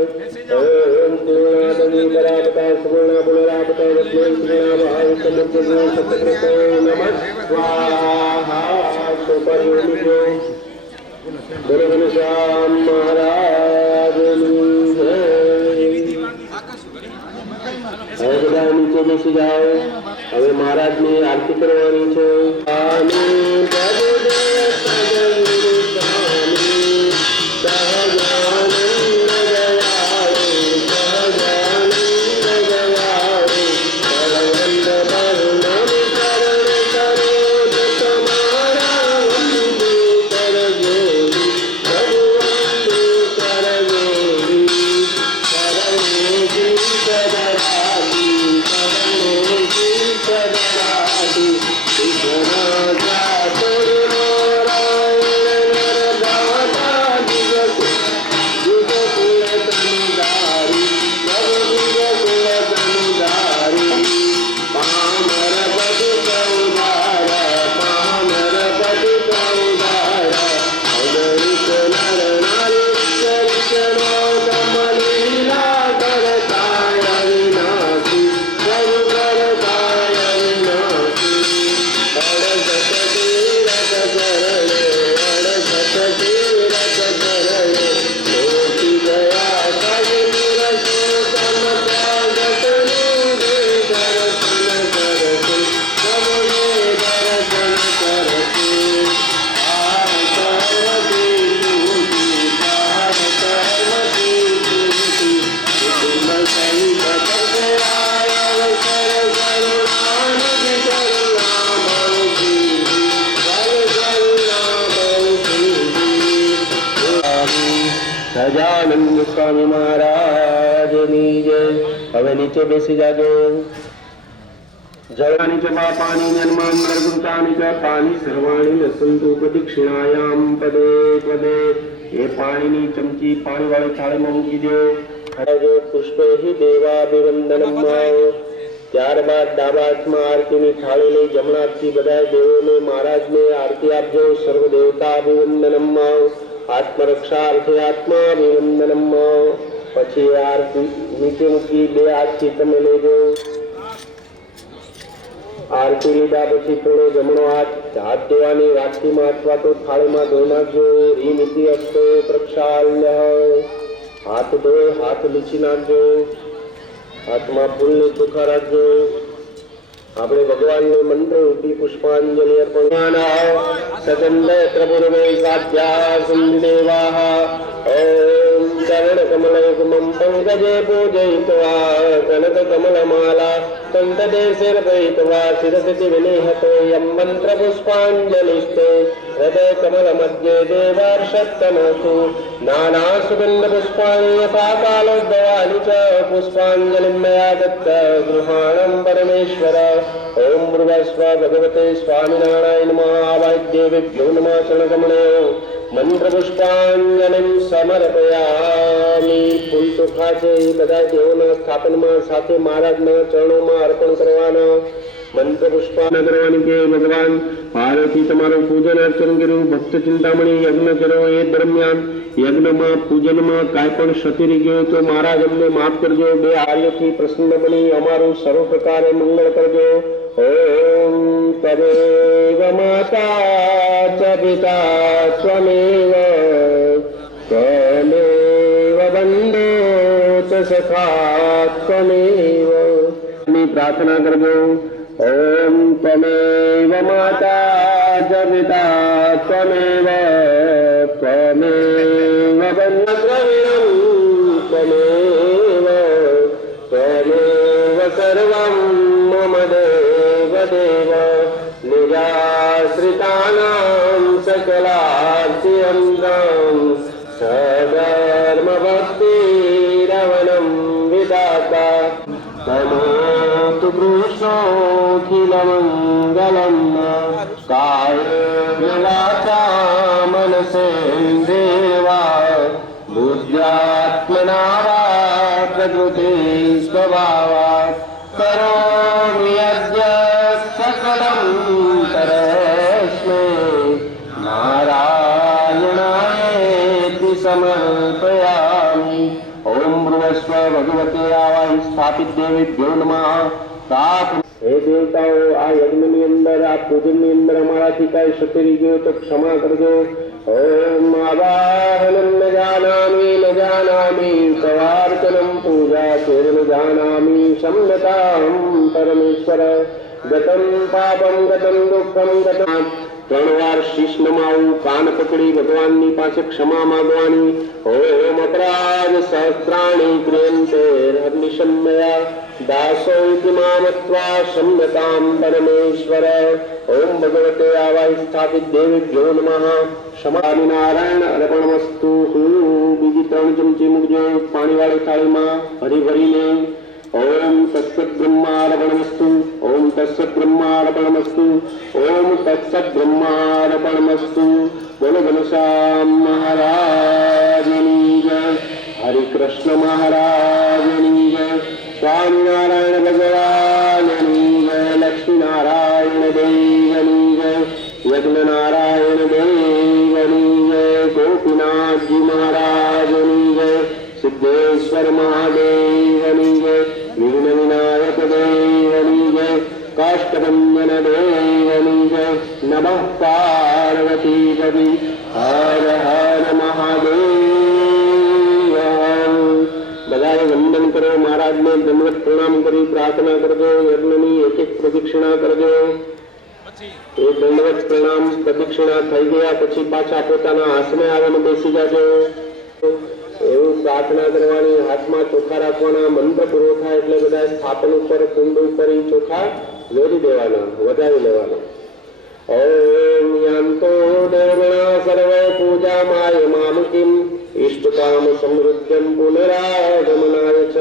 ઓમ પૂર્ણાદિ પરાપતા સુવર્ણા પુનરાપતા વસ્મે શ્રીણા ભાવ સમુદ્ર સત્યકૃતો નમઃ સ્વાહા. સોપારી લીધો. બોલો ઘનશ્યામ મહારાજની જય. હવે બધા નીચે બેસી જાઓ. હવે મહારાજની આરતી કરવાની છે. સહજાનંદ સ્વામી મહારાજની જય. હવે નીચે બેસી જાજો. જળાની ચ પાપાની જન્માંતર્ગૃતાની ચ તાની સર્વાણી નસંતુ પ્રદક્ષિણાયામ પદે પદે. એ પાણીની ચમચી પાણીવાળી થાળીમાં મૂકી દો. પુષ્પૈ દેવાભિવંદનમ. ત્યારબાદ ડાબા હાથમાં આરતીની થાળી લઈ જમણા હાથથી બધા દેવોને મહારાજને આરતી આપજો. સર્વ દેવતાભિવંદનમ. આત્મરક્ષાર્થે આત્માભિવંદનમ. પછી આરતી નીચે મૂકી બે હાથથી તમે લેજો. આરતી લીધા પછી થોડો જમણો હાથ ધોવાની વાટકીમાં અથવા તો થાળીમાં ધોઈ નાખજો. રી નીતિ અસ્તો પ્રક્ષાલ્ય. હાથ ધોઈ હાથ લૂછી નાખજો. હાથમાં ફૂલને ચોખ્ખા રાખજો. આપણે ભગવાનને મંત્ર રૂપી પુષ્પાંજલિ અર્પણ. સચંદ પ્રભુર્વે સાધ્યા સંદેવાહ. ઓમ ચરણ કમલયુગ્મં પંકજે પૂજયિત્વા કનક કમલમાલા કંઠદેશેર્પયિત્વા શિરસि વિનિહતો યમ મંત્ર પુષ્પાંજલિસ્તે હૃદય કમલ મધ્યે દેવાર્ષત્તમસુ નાના સુગંધ પુષ્પાણ્યથા કાલોદ્ભવાનિ ચ પુષ્પાંજલિ મયા દત્ત ગૃહાણં પરમેશ્વર. ઓમ ભૃવસ્વ ભગવતે સ્વામિનારાયણ નમઃ. વાદ્યેભ્યો નમઃ. ચરણકમળે મંત્ર પુષ્પાંજલિ સમર્પયામિ. ફૂલ ચોખા છે એ બધા દેવોના સ્થાપનમાં સાથે મહારાજના ચરણોમાં અર્પણ કરવાના. મંત્ર પુષ્પાન કરવાની કે ભગવાન પાર્વતી તમારું પૂજન અર્ચન કર્યું. ભક્ત ચિંતામણી યજ્ઞ કર્યો. એ દરમિયાન યજ્ઞમાં પૂજનમાં કાંઈ પણ ક્ષતિ રહી ગયો તો મહારાજ અમને માફ કરજો. બે આર્યથી પ્રસન્ન બની અમારું સર્વ પ્રકારે મંગળ કરજો. ઓમ તદેવ માતા ચ પિતા ત્વમેવ ત્વમેવ બંધો ચ સખા ત્વમેવ ની પ્રાર્થના કરજો. ઓમ ત્વમેવ માતા ચ પિતા ત્વમેવ બંધદ્રવિણં ત્વમેવ ત્વમેવ સર્વં મમ દેવ દેવ નિરાશ્રિતાનાં સકલાર્થિયંતં સધર્મ ભક્તિરવનં વિદાતા તમોતુ કૃષ્ણોખિલમંગલં કાયેન વાચા મનસેન્દ્રિયવા બુદ્ધ્યાત્મના વા પ્રકૃતિ સ્વભાવાत् કરોમિ યદ્ય સકલં પરસ્મૈ નારાયણાયેતિ સમર્પયામિ. ઓમ ભૃવસ્વ ભગવતે આવાહિ સ્થાપિત દેવેભ્યો નમઃ. હે દેવતાઓ, આ યજ્ઞની અંદર, આ પૂજનની અંદર અમારાથી કાંઈ સતરી ગયો તો ક્ષમા કરજો. ઓમ આવાહનમ ન જાનામિ સવાર્ચનમ પૂજા ન જાનામિ શમ્યતામ પરમેશ્વર. ગતમ પાપમ ગતમ દુઃખમ ગતમ. 3 વાર શીશ નમાવું, કાન પકડી ભગવાનની પાસે ક્ષમા માંગવાની. ઓમ અપરાધ સહસ્ત્રાણી ક્રિયંતે હર્નિશમ્યા દાસો ઇતિ મામત્વા શમ્યતામ પરમેશ્વર. ઓમ ભગવતે આવાહિ સ્થાપિત દેવેભ્યો નમઃ. સ્વામિનારાયણ અર્પણમસ્તુ. બીજી 3 ચમચી મૂકજો પાણીવાળી થાળીમાં ભરી ભરીને. ઓમ તત્સત બ્રહ્માર્પણમસ્તુ. ઓમ તત્સત બ્રહ્માર્પણમસ્તુ. ઓમ તત્સત બ્રહ્માર્પણમસ્તુ. બોલો ઘનશ્યામ મહારાજની જય. હરિકૃષ્ણ મહારાજની જય. સ્વામિનારાયણ ભગવાનની જય. લક્ષ્મીનારાયણ દેવની જય. યજ્ઞનારાયણ દેવની જય. ગોપીનાથજી મહારાજની જય. સિદ્ધેશ્વર મહાદેવની જય. વિઘ્ન વિનાયક દેવની જય. કાષ્ટભંજન દેવની જય. નમઃ પાર્વતી પતિ. હર હર મહાદેવ. બધાએ વંદન કરો. મહારાજને દંડવત પ્રણામ કરી પ્રાર્થના કરજો. યજ્ઞની એક પ્રદક્ષિણા કરજો. એ દંડવત પ્રણામ પ્રદક્ષિણા થઈ ગયા પછી પાછા પોતાના આસને આવીને બેસી જાજો. એવું પ્રાર્થના કરવાની. હાથમાં ચોખા રાખવાના. મંત્ર પૂરો થાય એટલે બધા સ્થાપન ઉપર કુંડ ઉપર ચોખા વેરી દેવાના, વધાવી લેવાના. ઓમ યાંતો દેવગણા સર્વે પૂજામાય મામુકિમ ઇષ્ટકામ સમૃદ્ધમ પુનરાગમનાય ચ.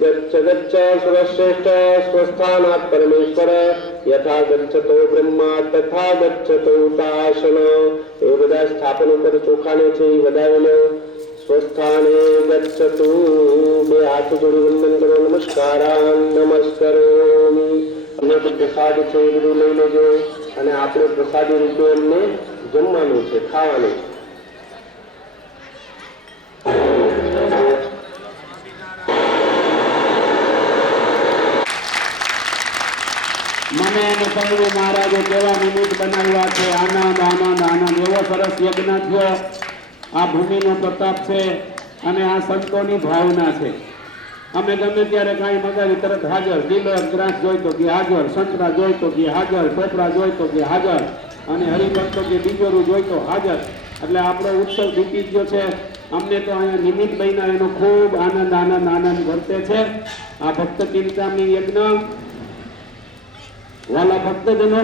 ગચ્છ ગચ્છ સુરશ્રેષ્ઠ સ્વસ્થાનાત પરમેશ્વર. યથા ગચ્છતો બ્રહ્મા તથા ગચ્છતો તાશન. એ બધા સ્થાપન ઉપર ચોખાને છે એ વધાવી લો. સ્વસ્થાને ગચ્છતુ. 2 હાથ જોડી વંદન કરો. નમસ્કારાન નમસ્કરોમિ. અને પ્રસાદ છે એ બધું લઈ લેજો. અને આપણે પ્રસાદી રૂપે એમને જમવાનું છે, ખાવાનું છે. મને અને પૌર્વ મહારાજે કેવા નિમિત્ત બનાવ્યા છે. આનંદ આનંદ આનંદ. એવો સરસ યજ્ઞ થયો. આ ભૂમિનો પ્રતાપ છે અને આ સંતોની ભાવના છે. અમે ગમે ત્યારે કાંઈ મગાવી તરત હાજર. લીલો ગ્રાસ જોઈતો કે હાજર, સંતરા જોઈતો કે હાજર, ટોપરા જોઈતો કે હાજર, અને હરિભક્તો કે બીજોરું જોઈતો હાજર. એટલે આપણો ઉત્સવ જીતી ગયો છે. અમને તો અહીંયા નિમિત્ત બન્યા એનો ખૂબ આનંદ આનંદ આનંદ વર્તે છે. આ ભક્ત ચિંતામણી યજ્ઞ વાલા ભક્તજનો,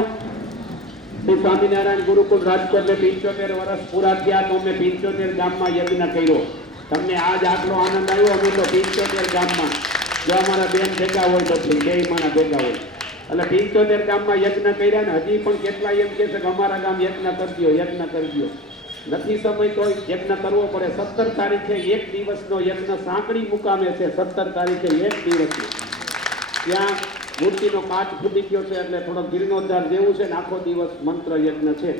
શ્રી સ્વામિનારાયણ ગુરુકુળ રાજકોટને 75 વર્ષ પૂરા થયા તો અમે 75 ગામમાં યજ્ઞ કર્યો. તમને આજ આટલો આનંદ આવ્યો. અમે તો 75 ગામમાં, જો અમારા બેન ભેગા હોય તો બે માણા ભેગા હોય એટલે 75 ગામમાં યજ્ઞ કર્યા. ને હજી પણ કેટલા એમ કહે છે કે અમારા ગામ યજ્ઞ કરજો, યજ્ઞ કરજો. નથી સમય તો યજ્ઞ કરવો પડે. 17 તારીખે 1 દિવસનો યજ્ઞ સાંકડી મુકામે છે. 17 તારીખે 1 દિવસનો. ત્યાં મૂર્તિનો કાચ ફૂટી ગયો છે એટલે થોડો જીર્ણોદ્ધાર જેવું છે ને આખો દિવસ મંત્ર યજ્ઞ છે.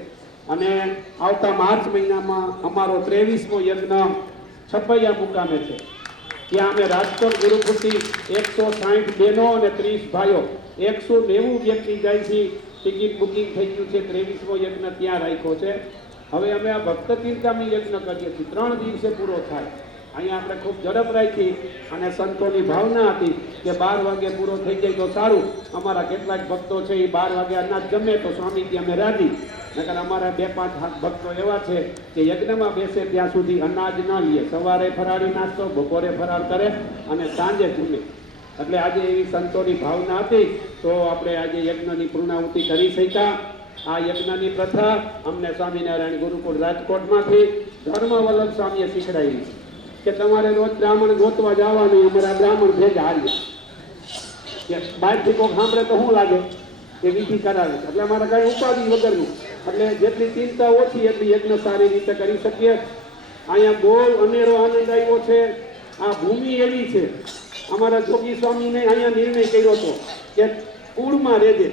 અને આવતા માર્ચ મહિનામાં અમારો 23મો યજ્ઞ છપૈયા મુકામે છે. ત્યાં અમે રાજકોટ ગુરુકુળથી 160 બહેનો અને 30 ભાઈઓ 190 વ્યક્તિ જાય છે. ટિકિટ બુકિંગ થઈ ગયું છે. 23મો યજ્ઞ ત્યાં રાખ્યો છે. હવે અમે આ ભક્ત ચિંતામણી યજ્ઞ કરીએ છીએ. 3 દિવસે પૂરો થાય. અહીંયા આપણે ખૂબ ઝડપ રાખી અને સંતોની ભાવના હતી કે 12 વાગે પૂરો થઈ જાય તો સારું. અમારા કેટલાક ભક્તો છે એ 12 વાગે અનાજ જમે તો સ્વામીજી અમે રાજી. નકર અમારા 2-5 ભક્તો એવા છે કે યજ્ઞમાં બેસે ત્યાં સુધી અનાજ ન લે. સવારે ફરાળી નાસ્તો, બપોરે ફરાળ કરે અને સાંજે જમે. એટલે આજે એવી સંતોની ભાવના હતી તો આપણે આજે યજ્ઞની પૂર્ણાહુતિ કરી શક્યા. આ યજ્ઞની પ્રથા અમને સ્વામિનારાયણ ગુરુકુળ રાજકોટમાંથી ધર્મવલ્લભ સ્વામીએ શીખડાવી કે તમારે રોજ બ્રાહ્મણ ગોતવા જવાનું. અમારા બ્રાહ્મણ ભેગા હાલ્યા કે બહારથી કોઈ સાંભળે તો શું લાગે એ વિધિ કરાવે છે. એટલે અમારે કાંઈ ઉપાધિ વગરનું, એટલે જેટલી ચિંતા ઓછી એટલી યજ્ઞ સારી રીતે કરી શકીએ. અહીંયા બહુ અનેરો આનંદ આવ્યો છે. આ ભૂમિ એવી છે, અમારા જોગી સ્વામીને અહીંયા નિર્ણય કર્યો હતો કે કુળમાં રહેજે.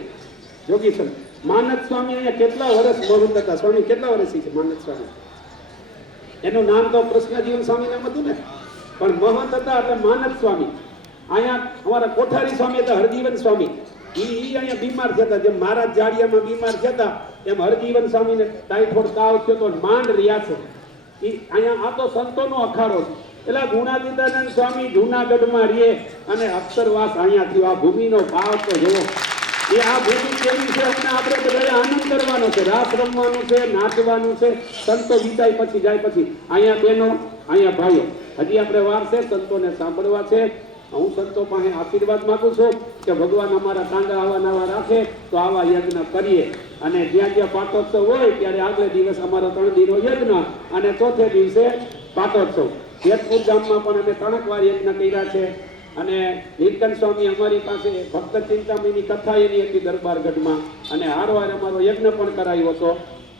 જોગી સ્વામી માનદ સ્વામી અહીંયા કેટલા વર્ષ મહંત હતા. સ્વામી કેટલા વર્ષથી છે માનદ સ્વામી? એનું નામ તો કૃષ્ણજીવન સ્વામી નામ હતું ને, પણ મહંત હતા એટલે માનદ સ્વામી. અહીંયા અમારા કોઠારી સ્વામી હતા હરજીવન સ્વામી. એ અહીંયા બીમાર થતા, જેમ મહારાજ જાડિયામાં બીમાર થતા એમ હરજીવન સ્વામીને ટાઈફોઈડ તાવ થયો તો માંડ રહ્યા છે. એ અહીંયા આ તો સંતોનો અખાડો છે. એટલે ગુણાતીતાનંદ સ્વામી જૂનાગઢમાં રહીએ અને અક્ષરવાસ અહીંયા થયો. આ ભૂમિનો ભાવ તો જુઓ. એ આ ભૂમિ કેવી છે અમને આપણે બધાએ આનંદ કરવાનો છે, રાસ રમવાનું છે, નાચવાનું છે. સંતો વિદાય પછી જાય પછી અહીંયા બહેનો, અહીંયા ભાઈઓ, હજી આપણે વાર છે સંતોને સાંભળવા છે. હું સંતો પાસે આશીર્વાદ માંગુ છું કે ભગવાન અમારા ટાંગા આવા નવા રાખે તો આવા યજ્ઞ કરીએ. અને જ્યાં જ્યાં પાટોત્સવ હોય ત્યારે આગલે દિવસ અમારો 3 દિનનો યજ્ઞ અને ચોથે દિવસે પાટોત્સવ. જેતપુર ગામમાં પણ અમે 3 વાર યજ્ઞ કર્યા છે. અને નીલકંઠ સ્વામી અમારી પાસે ભક્ત ચિંતામણીની કથા એની હતી દરબારગઢમાં, અને હારવાર અમારો યજ્ઞ પણ કરાયો હતો.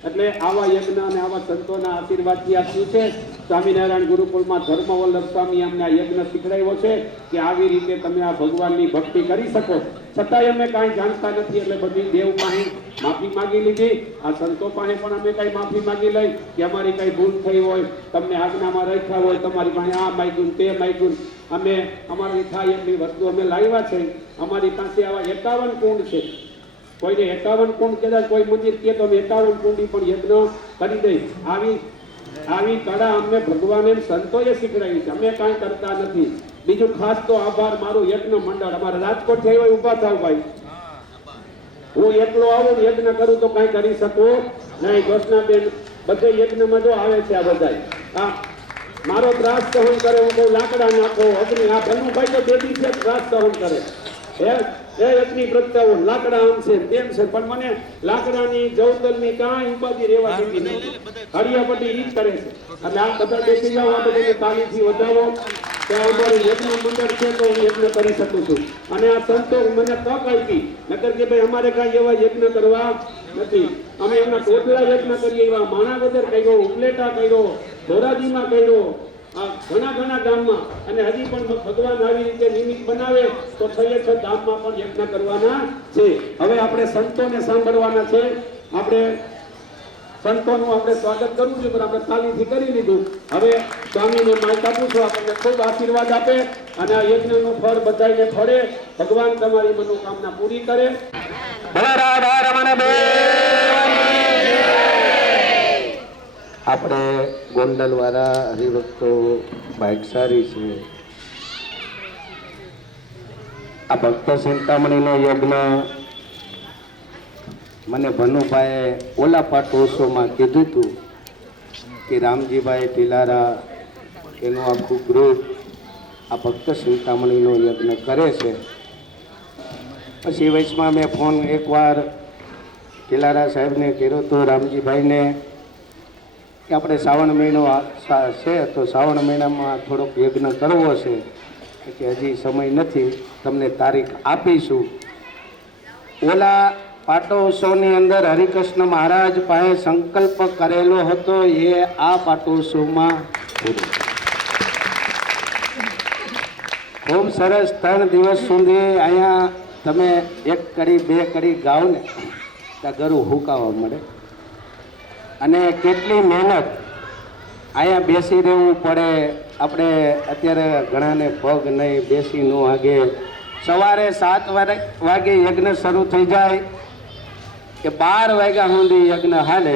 એટલે આવા યજ્ઞ અને આવા સંતોના આશીર્વાદથી આ થયું છે. સ્વામિનારાયણ ગુરુકુળમાં ધર્મવલ્લભ સ્વામી અમને આ યજ્ઞ શીખડાવ્યો છે કે આવી રીતે તમે આ ભગવાનની ભક્તિ કરી શકો. છતાંય અમે કાંઈ જાણતા નથી એટલે બધી દેવ પાસે માફી માગી લીધી. આ સંતો પાસે પણ અમે કાંઈ માફી માગી લઈ કે અમારી કાંઈ ભૂલ થઈ હોય, તમને આજ્ઞામાં રાખ્યા હોય, તમારી પાસે આ માગ્યું તે માગ્યું. અમે અમારી થાય એટલી વસ્તુ અમે લાવ્યા છે. અમારી પાસે આવા 51 કુંડ છે. કોઈને 51 કુંડ કદાચ કોઈ મંદિર કહે તો અમે 51 કુંડી પણ યજ્ઞ કરી દઈ. આવી કળા અમને ભગવાને સંતોએ શીખડાવી છે. અમે કાંઈ કરતા નથી. બીજું ખાસ તો આભાર મારું યજ્ઞ મંડળ અમારા રાજકોટ થઈ હોય ઉભા થાવ ભાઈ. હું એકલો આવું યજ્ઞ કરું તો કાંઈ કરી શકું નહીં. દોસ્તનાબેન બધે યજ્ઞમાં જો આવે છે. આ બધા હા મારો ત્રાસ સહન કરે. હું કહું લાકડા નાખો અગ્નિ. આ ભનુભાઈ તો બેબી છે ત્રાસ સહન કરે. એ અગ્નિ પ્રગટાવો, લાકડા આમ છે તેમ છે, પણ મને લાકડાની જવતલની કાંઈ ઉપાધિ રહેવા દીધી નથી. હરિયાપટ્ટી ઈ જ કરે છે. એટલે આ બધા બેસી જાઓ, આ બધાને તાલીથી વધાવો. ત્યાં અમારું યજ્ઞ મંડળ છે તો હું યજ્ઞ કરી શકું છું. અને આ સંતો મને તક આપી, નકર કે ભાઈ અમારે કાંઈ એવા યજ્ઞ કરવા નથી. અમે એમના ટોટલા યજ્ઞ કરીએ. એવા માણાવદર કર્યો, ઉપલેટા કર્યો, ધોરાજીમાં કર્યો, ઘણા ગામમાં. અને હજી પણ ભગવાન આવી રીતે નિમિત્ત બનાવે તો 6 ધામમાં પણ યજ્ઞ કરવાના છે. હવે આપણે સંતોને સાંભળવાના છે. આપણે સંતોનું આપણે સ્વાગત કરવું છે પણ આપણે તાલીથી કરી લીધું. હવે સ્વામીને માહિતી આપું છું, આપણને ખૂબ આશીર્વાદ આપે અને આ યજ્ઞનું ફળ બધાને ફળે. ભગવાન તમારી મનોકામના પૂરી કરે. આપણે ગોંડલવાળા હરિભક્તો બાઇક સારી છે. આ ભક્ત ચિંતામણીનો યજ્ઞ મને ભનુભાઈએ ઓલા પાટોત્સવમાં કીધું હતું કે રામજીભાઈ ટીલારા એનું આખું ગ્રુપ આ ભક્ત ચિંતામણીનો યજ્ઞ કરે છે. પછી વચમાં મેં ફોન એકવાર ટીલારા સાહેબને કર્યો તો રામજીભાઈને કે આપણે શ્રાવણ મહિનો છે તો શ્રાવણ મહિનામાં થોડોક યજ્ઞ કરવો છે કે હજી સમય નથી, તમને તારીખ આપીશું. ઓલા પાટોત્સવની અંદર હરિકૃષ્ણ મહારાજ પાસે સંકલ્પ કરેલો હતો એ આ પાટોત્સવમાં પૂરો. ખૂબ સરસ 3 દિવસ સુધી અહીંયા તમે 1 કડી 2 કડી ગાઓ ને ત્યાં ગરું હુકાવા મળે. અને કેટલી મહેનત. અહીંયા બેસી રહેવું પડે. આપણે અત્યારે ઘણાને પગ નહીં, બેસી ન વાગે. સવારે 7 વાગે યજ્ઞ શરૂ થઈ જાય કે 12 વાગ્યા સુધી યજ્ઞ હાલે.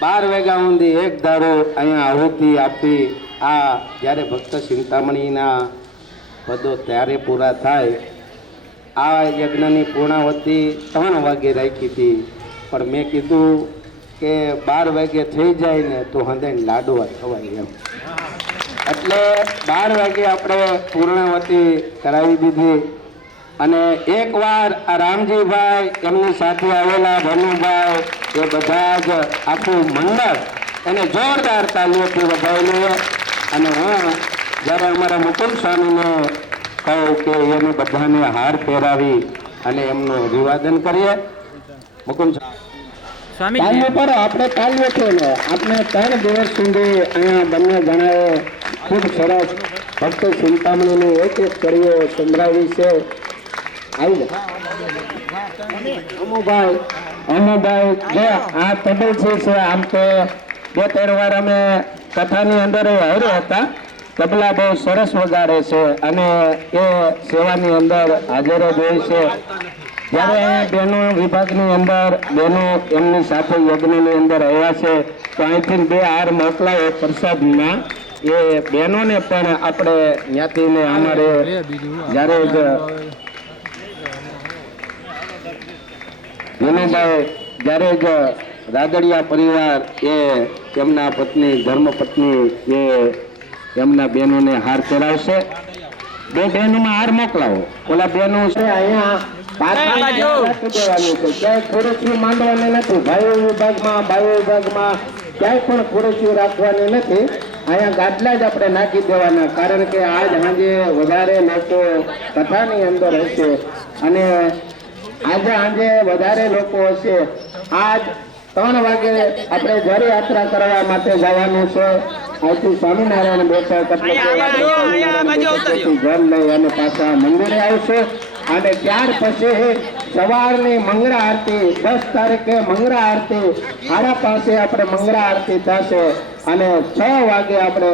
12 વાગ્યા સુધી એક ધારો અહીંયા આહુતિ આપી આ જ્યારે ભક્ત ચિંતામણીના પદો ત્યારે પૂરા થાય. આ યજ્ઞની પૂર્ણાવતિ 3 વાગે રાખી હતી, પણ મેં કીધું કે 12 વાગે થઈ જાય ને તો હંધાઈને લાડવા ખવાય એમ, એટલે 12 વાગે આપણે પૂર્ણાવતિ કરાવી દીધી. અને એકવાર આ રામજીભાઈ, એમની સાથે આવેલા ભનુભાઈ, એ બધા જ આખું મંડળ એને જોરદાર તાલીઓથી વધાવેલું. અને હું જ્યારે અમારા મુકુંદ સ્વામીને કહું કે એને બધાને હાર પહેરાવી અને એમનું અભિવાદન કરીએ. મુકુંદ કાલ્ય પર આપણે કાલ્ય છે ને, આપણે 3 દિવસ સુધી અહીંયા બંને જણાએ ખૂબ સરસ ભક્ત ચિંતામણીની એક કડીઓ સંભળાવી છે. આવી અમુભાઈ જે આ તબલ છે, આમ તો 2-3 વાર અમે કથાની અંદર હાર્યા હતા. તબલા બહુ સરસ વગાડે છે અને એ સેવાની અંદર હાજર જ હોય છે. જ્યારે બહેનો વિભાગની અંદર બહેનો એમની સાથે યજ્ઞની અંદર આવ્યા છે, તો અહીંથી 2 હાર મોકલાવે પ્રસાદના. એ બહેનોને પણ આપણે ત્યાંથી અમારે જ્યારે જ વિનુભાઈ, જ્યારે જ રાદડિયા પરિવાર એ તેમના પત્ની ધર્મપત્ની એ એમના બહેનોને હાર પહેરાવશે. 2 બહેનોમાં હાર મોકલાવો. ઓલા બહેનો છે અહીંયા દેવાનું છે, ક્યાંય ખુરશી માંડવાની નથી. ભાઈઓ વિભાગમાં ક્યાંય પણ ખુરશી રાખવાની નથી. અહીંયા ગાદલા જ આપણે નાખી દેવાના, કારણ કે આજ સાંજે વધારે લોકો કથાની અંદર હશે અને આજે સાંજે વધારે લોકો હશે. આજ 3 વાગે આપણે જરી યાત્રા કરવા માટે જવાનું છે. અહીંથી સ્વામિનારાયણ બેઠક ઘર લઈ અને પાછા મંદિરે આવશે. અને ત્યાર પછી સવારની મંગળા આરતી 10 તારીખે મંગળા આરતી 5:30 આપણે મંગળા આરતી થશે અને 6 વાગે આપણે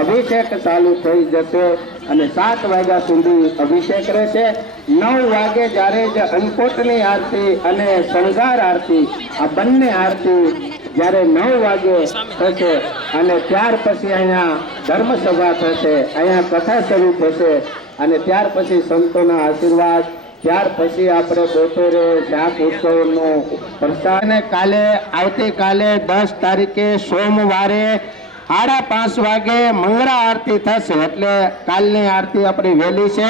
અભિષેક ચાલુ થઈ જશે અને 7 વાગ્યા સુધી અભિષેક રહેશે. 9 વાગે જ્યારે જ અન્નકૂટની આરતી અને શણગાર આરતી, આ બંને આરતી જ્યારે 9 વાગે થશે અને ત્યાર પછી અહીંયા ધર્મસભા થશે, અહીંયા કથા શરૂ થશે અને ત્યાર પછી સંતોના આશીર્વાદ, ત્યાર પછી આપણે બપોરે શાક ઉત્સવનો પ્રસાદ. કાલે આવતીકાલે 10 તારીખે સોમવારે 5:30 વાગે મંગળા આરતી થશે. એટલે કાલની આરતી આપણી વહેલી છે,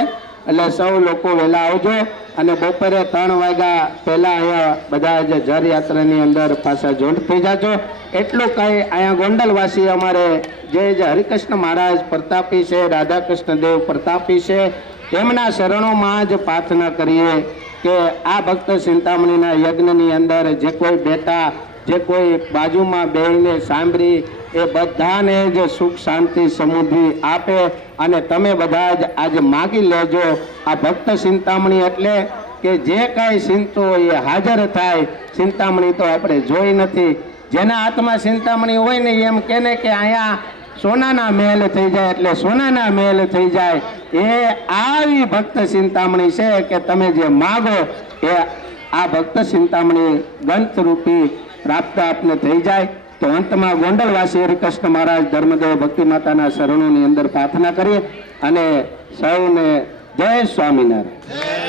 એટલે સૌ લોકો વહેલા આવજો અને બપોરે 3 વાગ્યા પહેલા અહીંયા બધા જ જર યાત્રાની અંદર પાછા જોઈન્ટ થઈ જાજો. એટલું કંઈ અહીંયા ગોંડલવાસી અમારે જે હરિકૃષ્ણ મહારાજ પ્રતાપી છે, રાધાકૃષ્ણ દેવ પ્રતાપી છે, તેમના શરણોમાં જ પ્રાર્થના કરીએ કે આ ભક્ત ચિંતામણીના યજ્ઞની અંદર જે કોઈ બેઠા, જે કોઈ બાજુમાં બેહીને સાંભળી, એ બધાને જ સુખ શાંતિ સમૃદ્ધિ આપે અને તમે બધા જ આજે માગી લેજો. આ ભક્ત ચિંતામણી એટલે કે જે કાંઈ ચિંતો એ હાજર થાય. ચિંતામણી તો આપણે જોઈ નથી. જેના હાથમાં ચિંતામણી હોય ને એમ કહે કે અહીંયા સોનાના મહેલ થઈ જાય, એટલે સોનાના મહેલ થઈ જાય. એ આવી ભક્ત ચિંતામણી છે કે તમે જે માગો એ આ ભક્ત ચિંતામણી ગ્રંથરૂપી પ્રાપ્ત આપને થઈ જાય. તો અંતમાં ગોંડલવાસી હરિકૃષ્ણ મહારાજ ધર્મદેવ ભક્તિ માતાના શરણોની અંદર પ્રાર્થના કરીએ અને સૌને જય સ્વામિનારાયણ.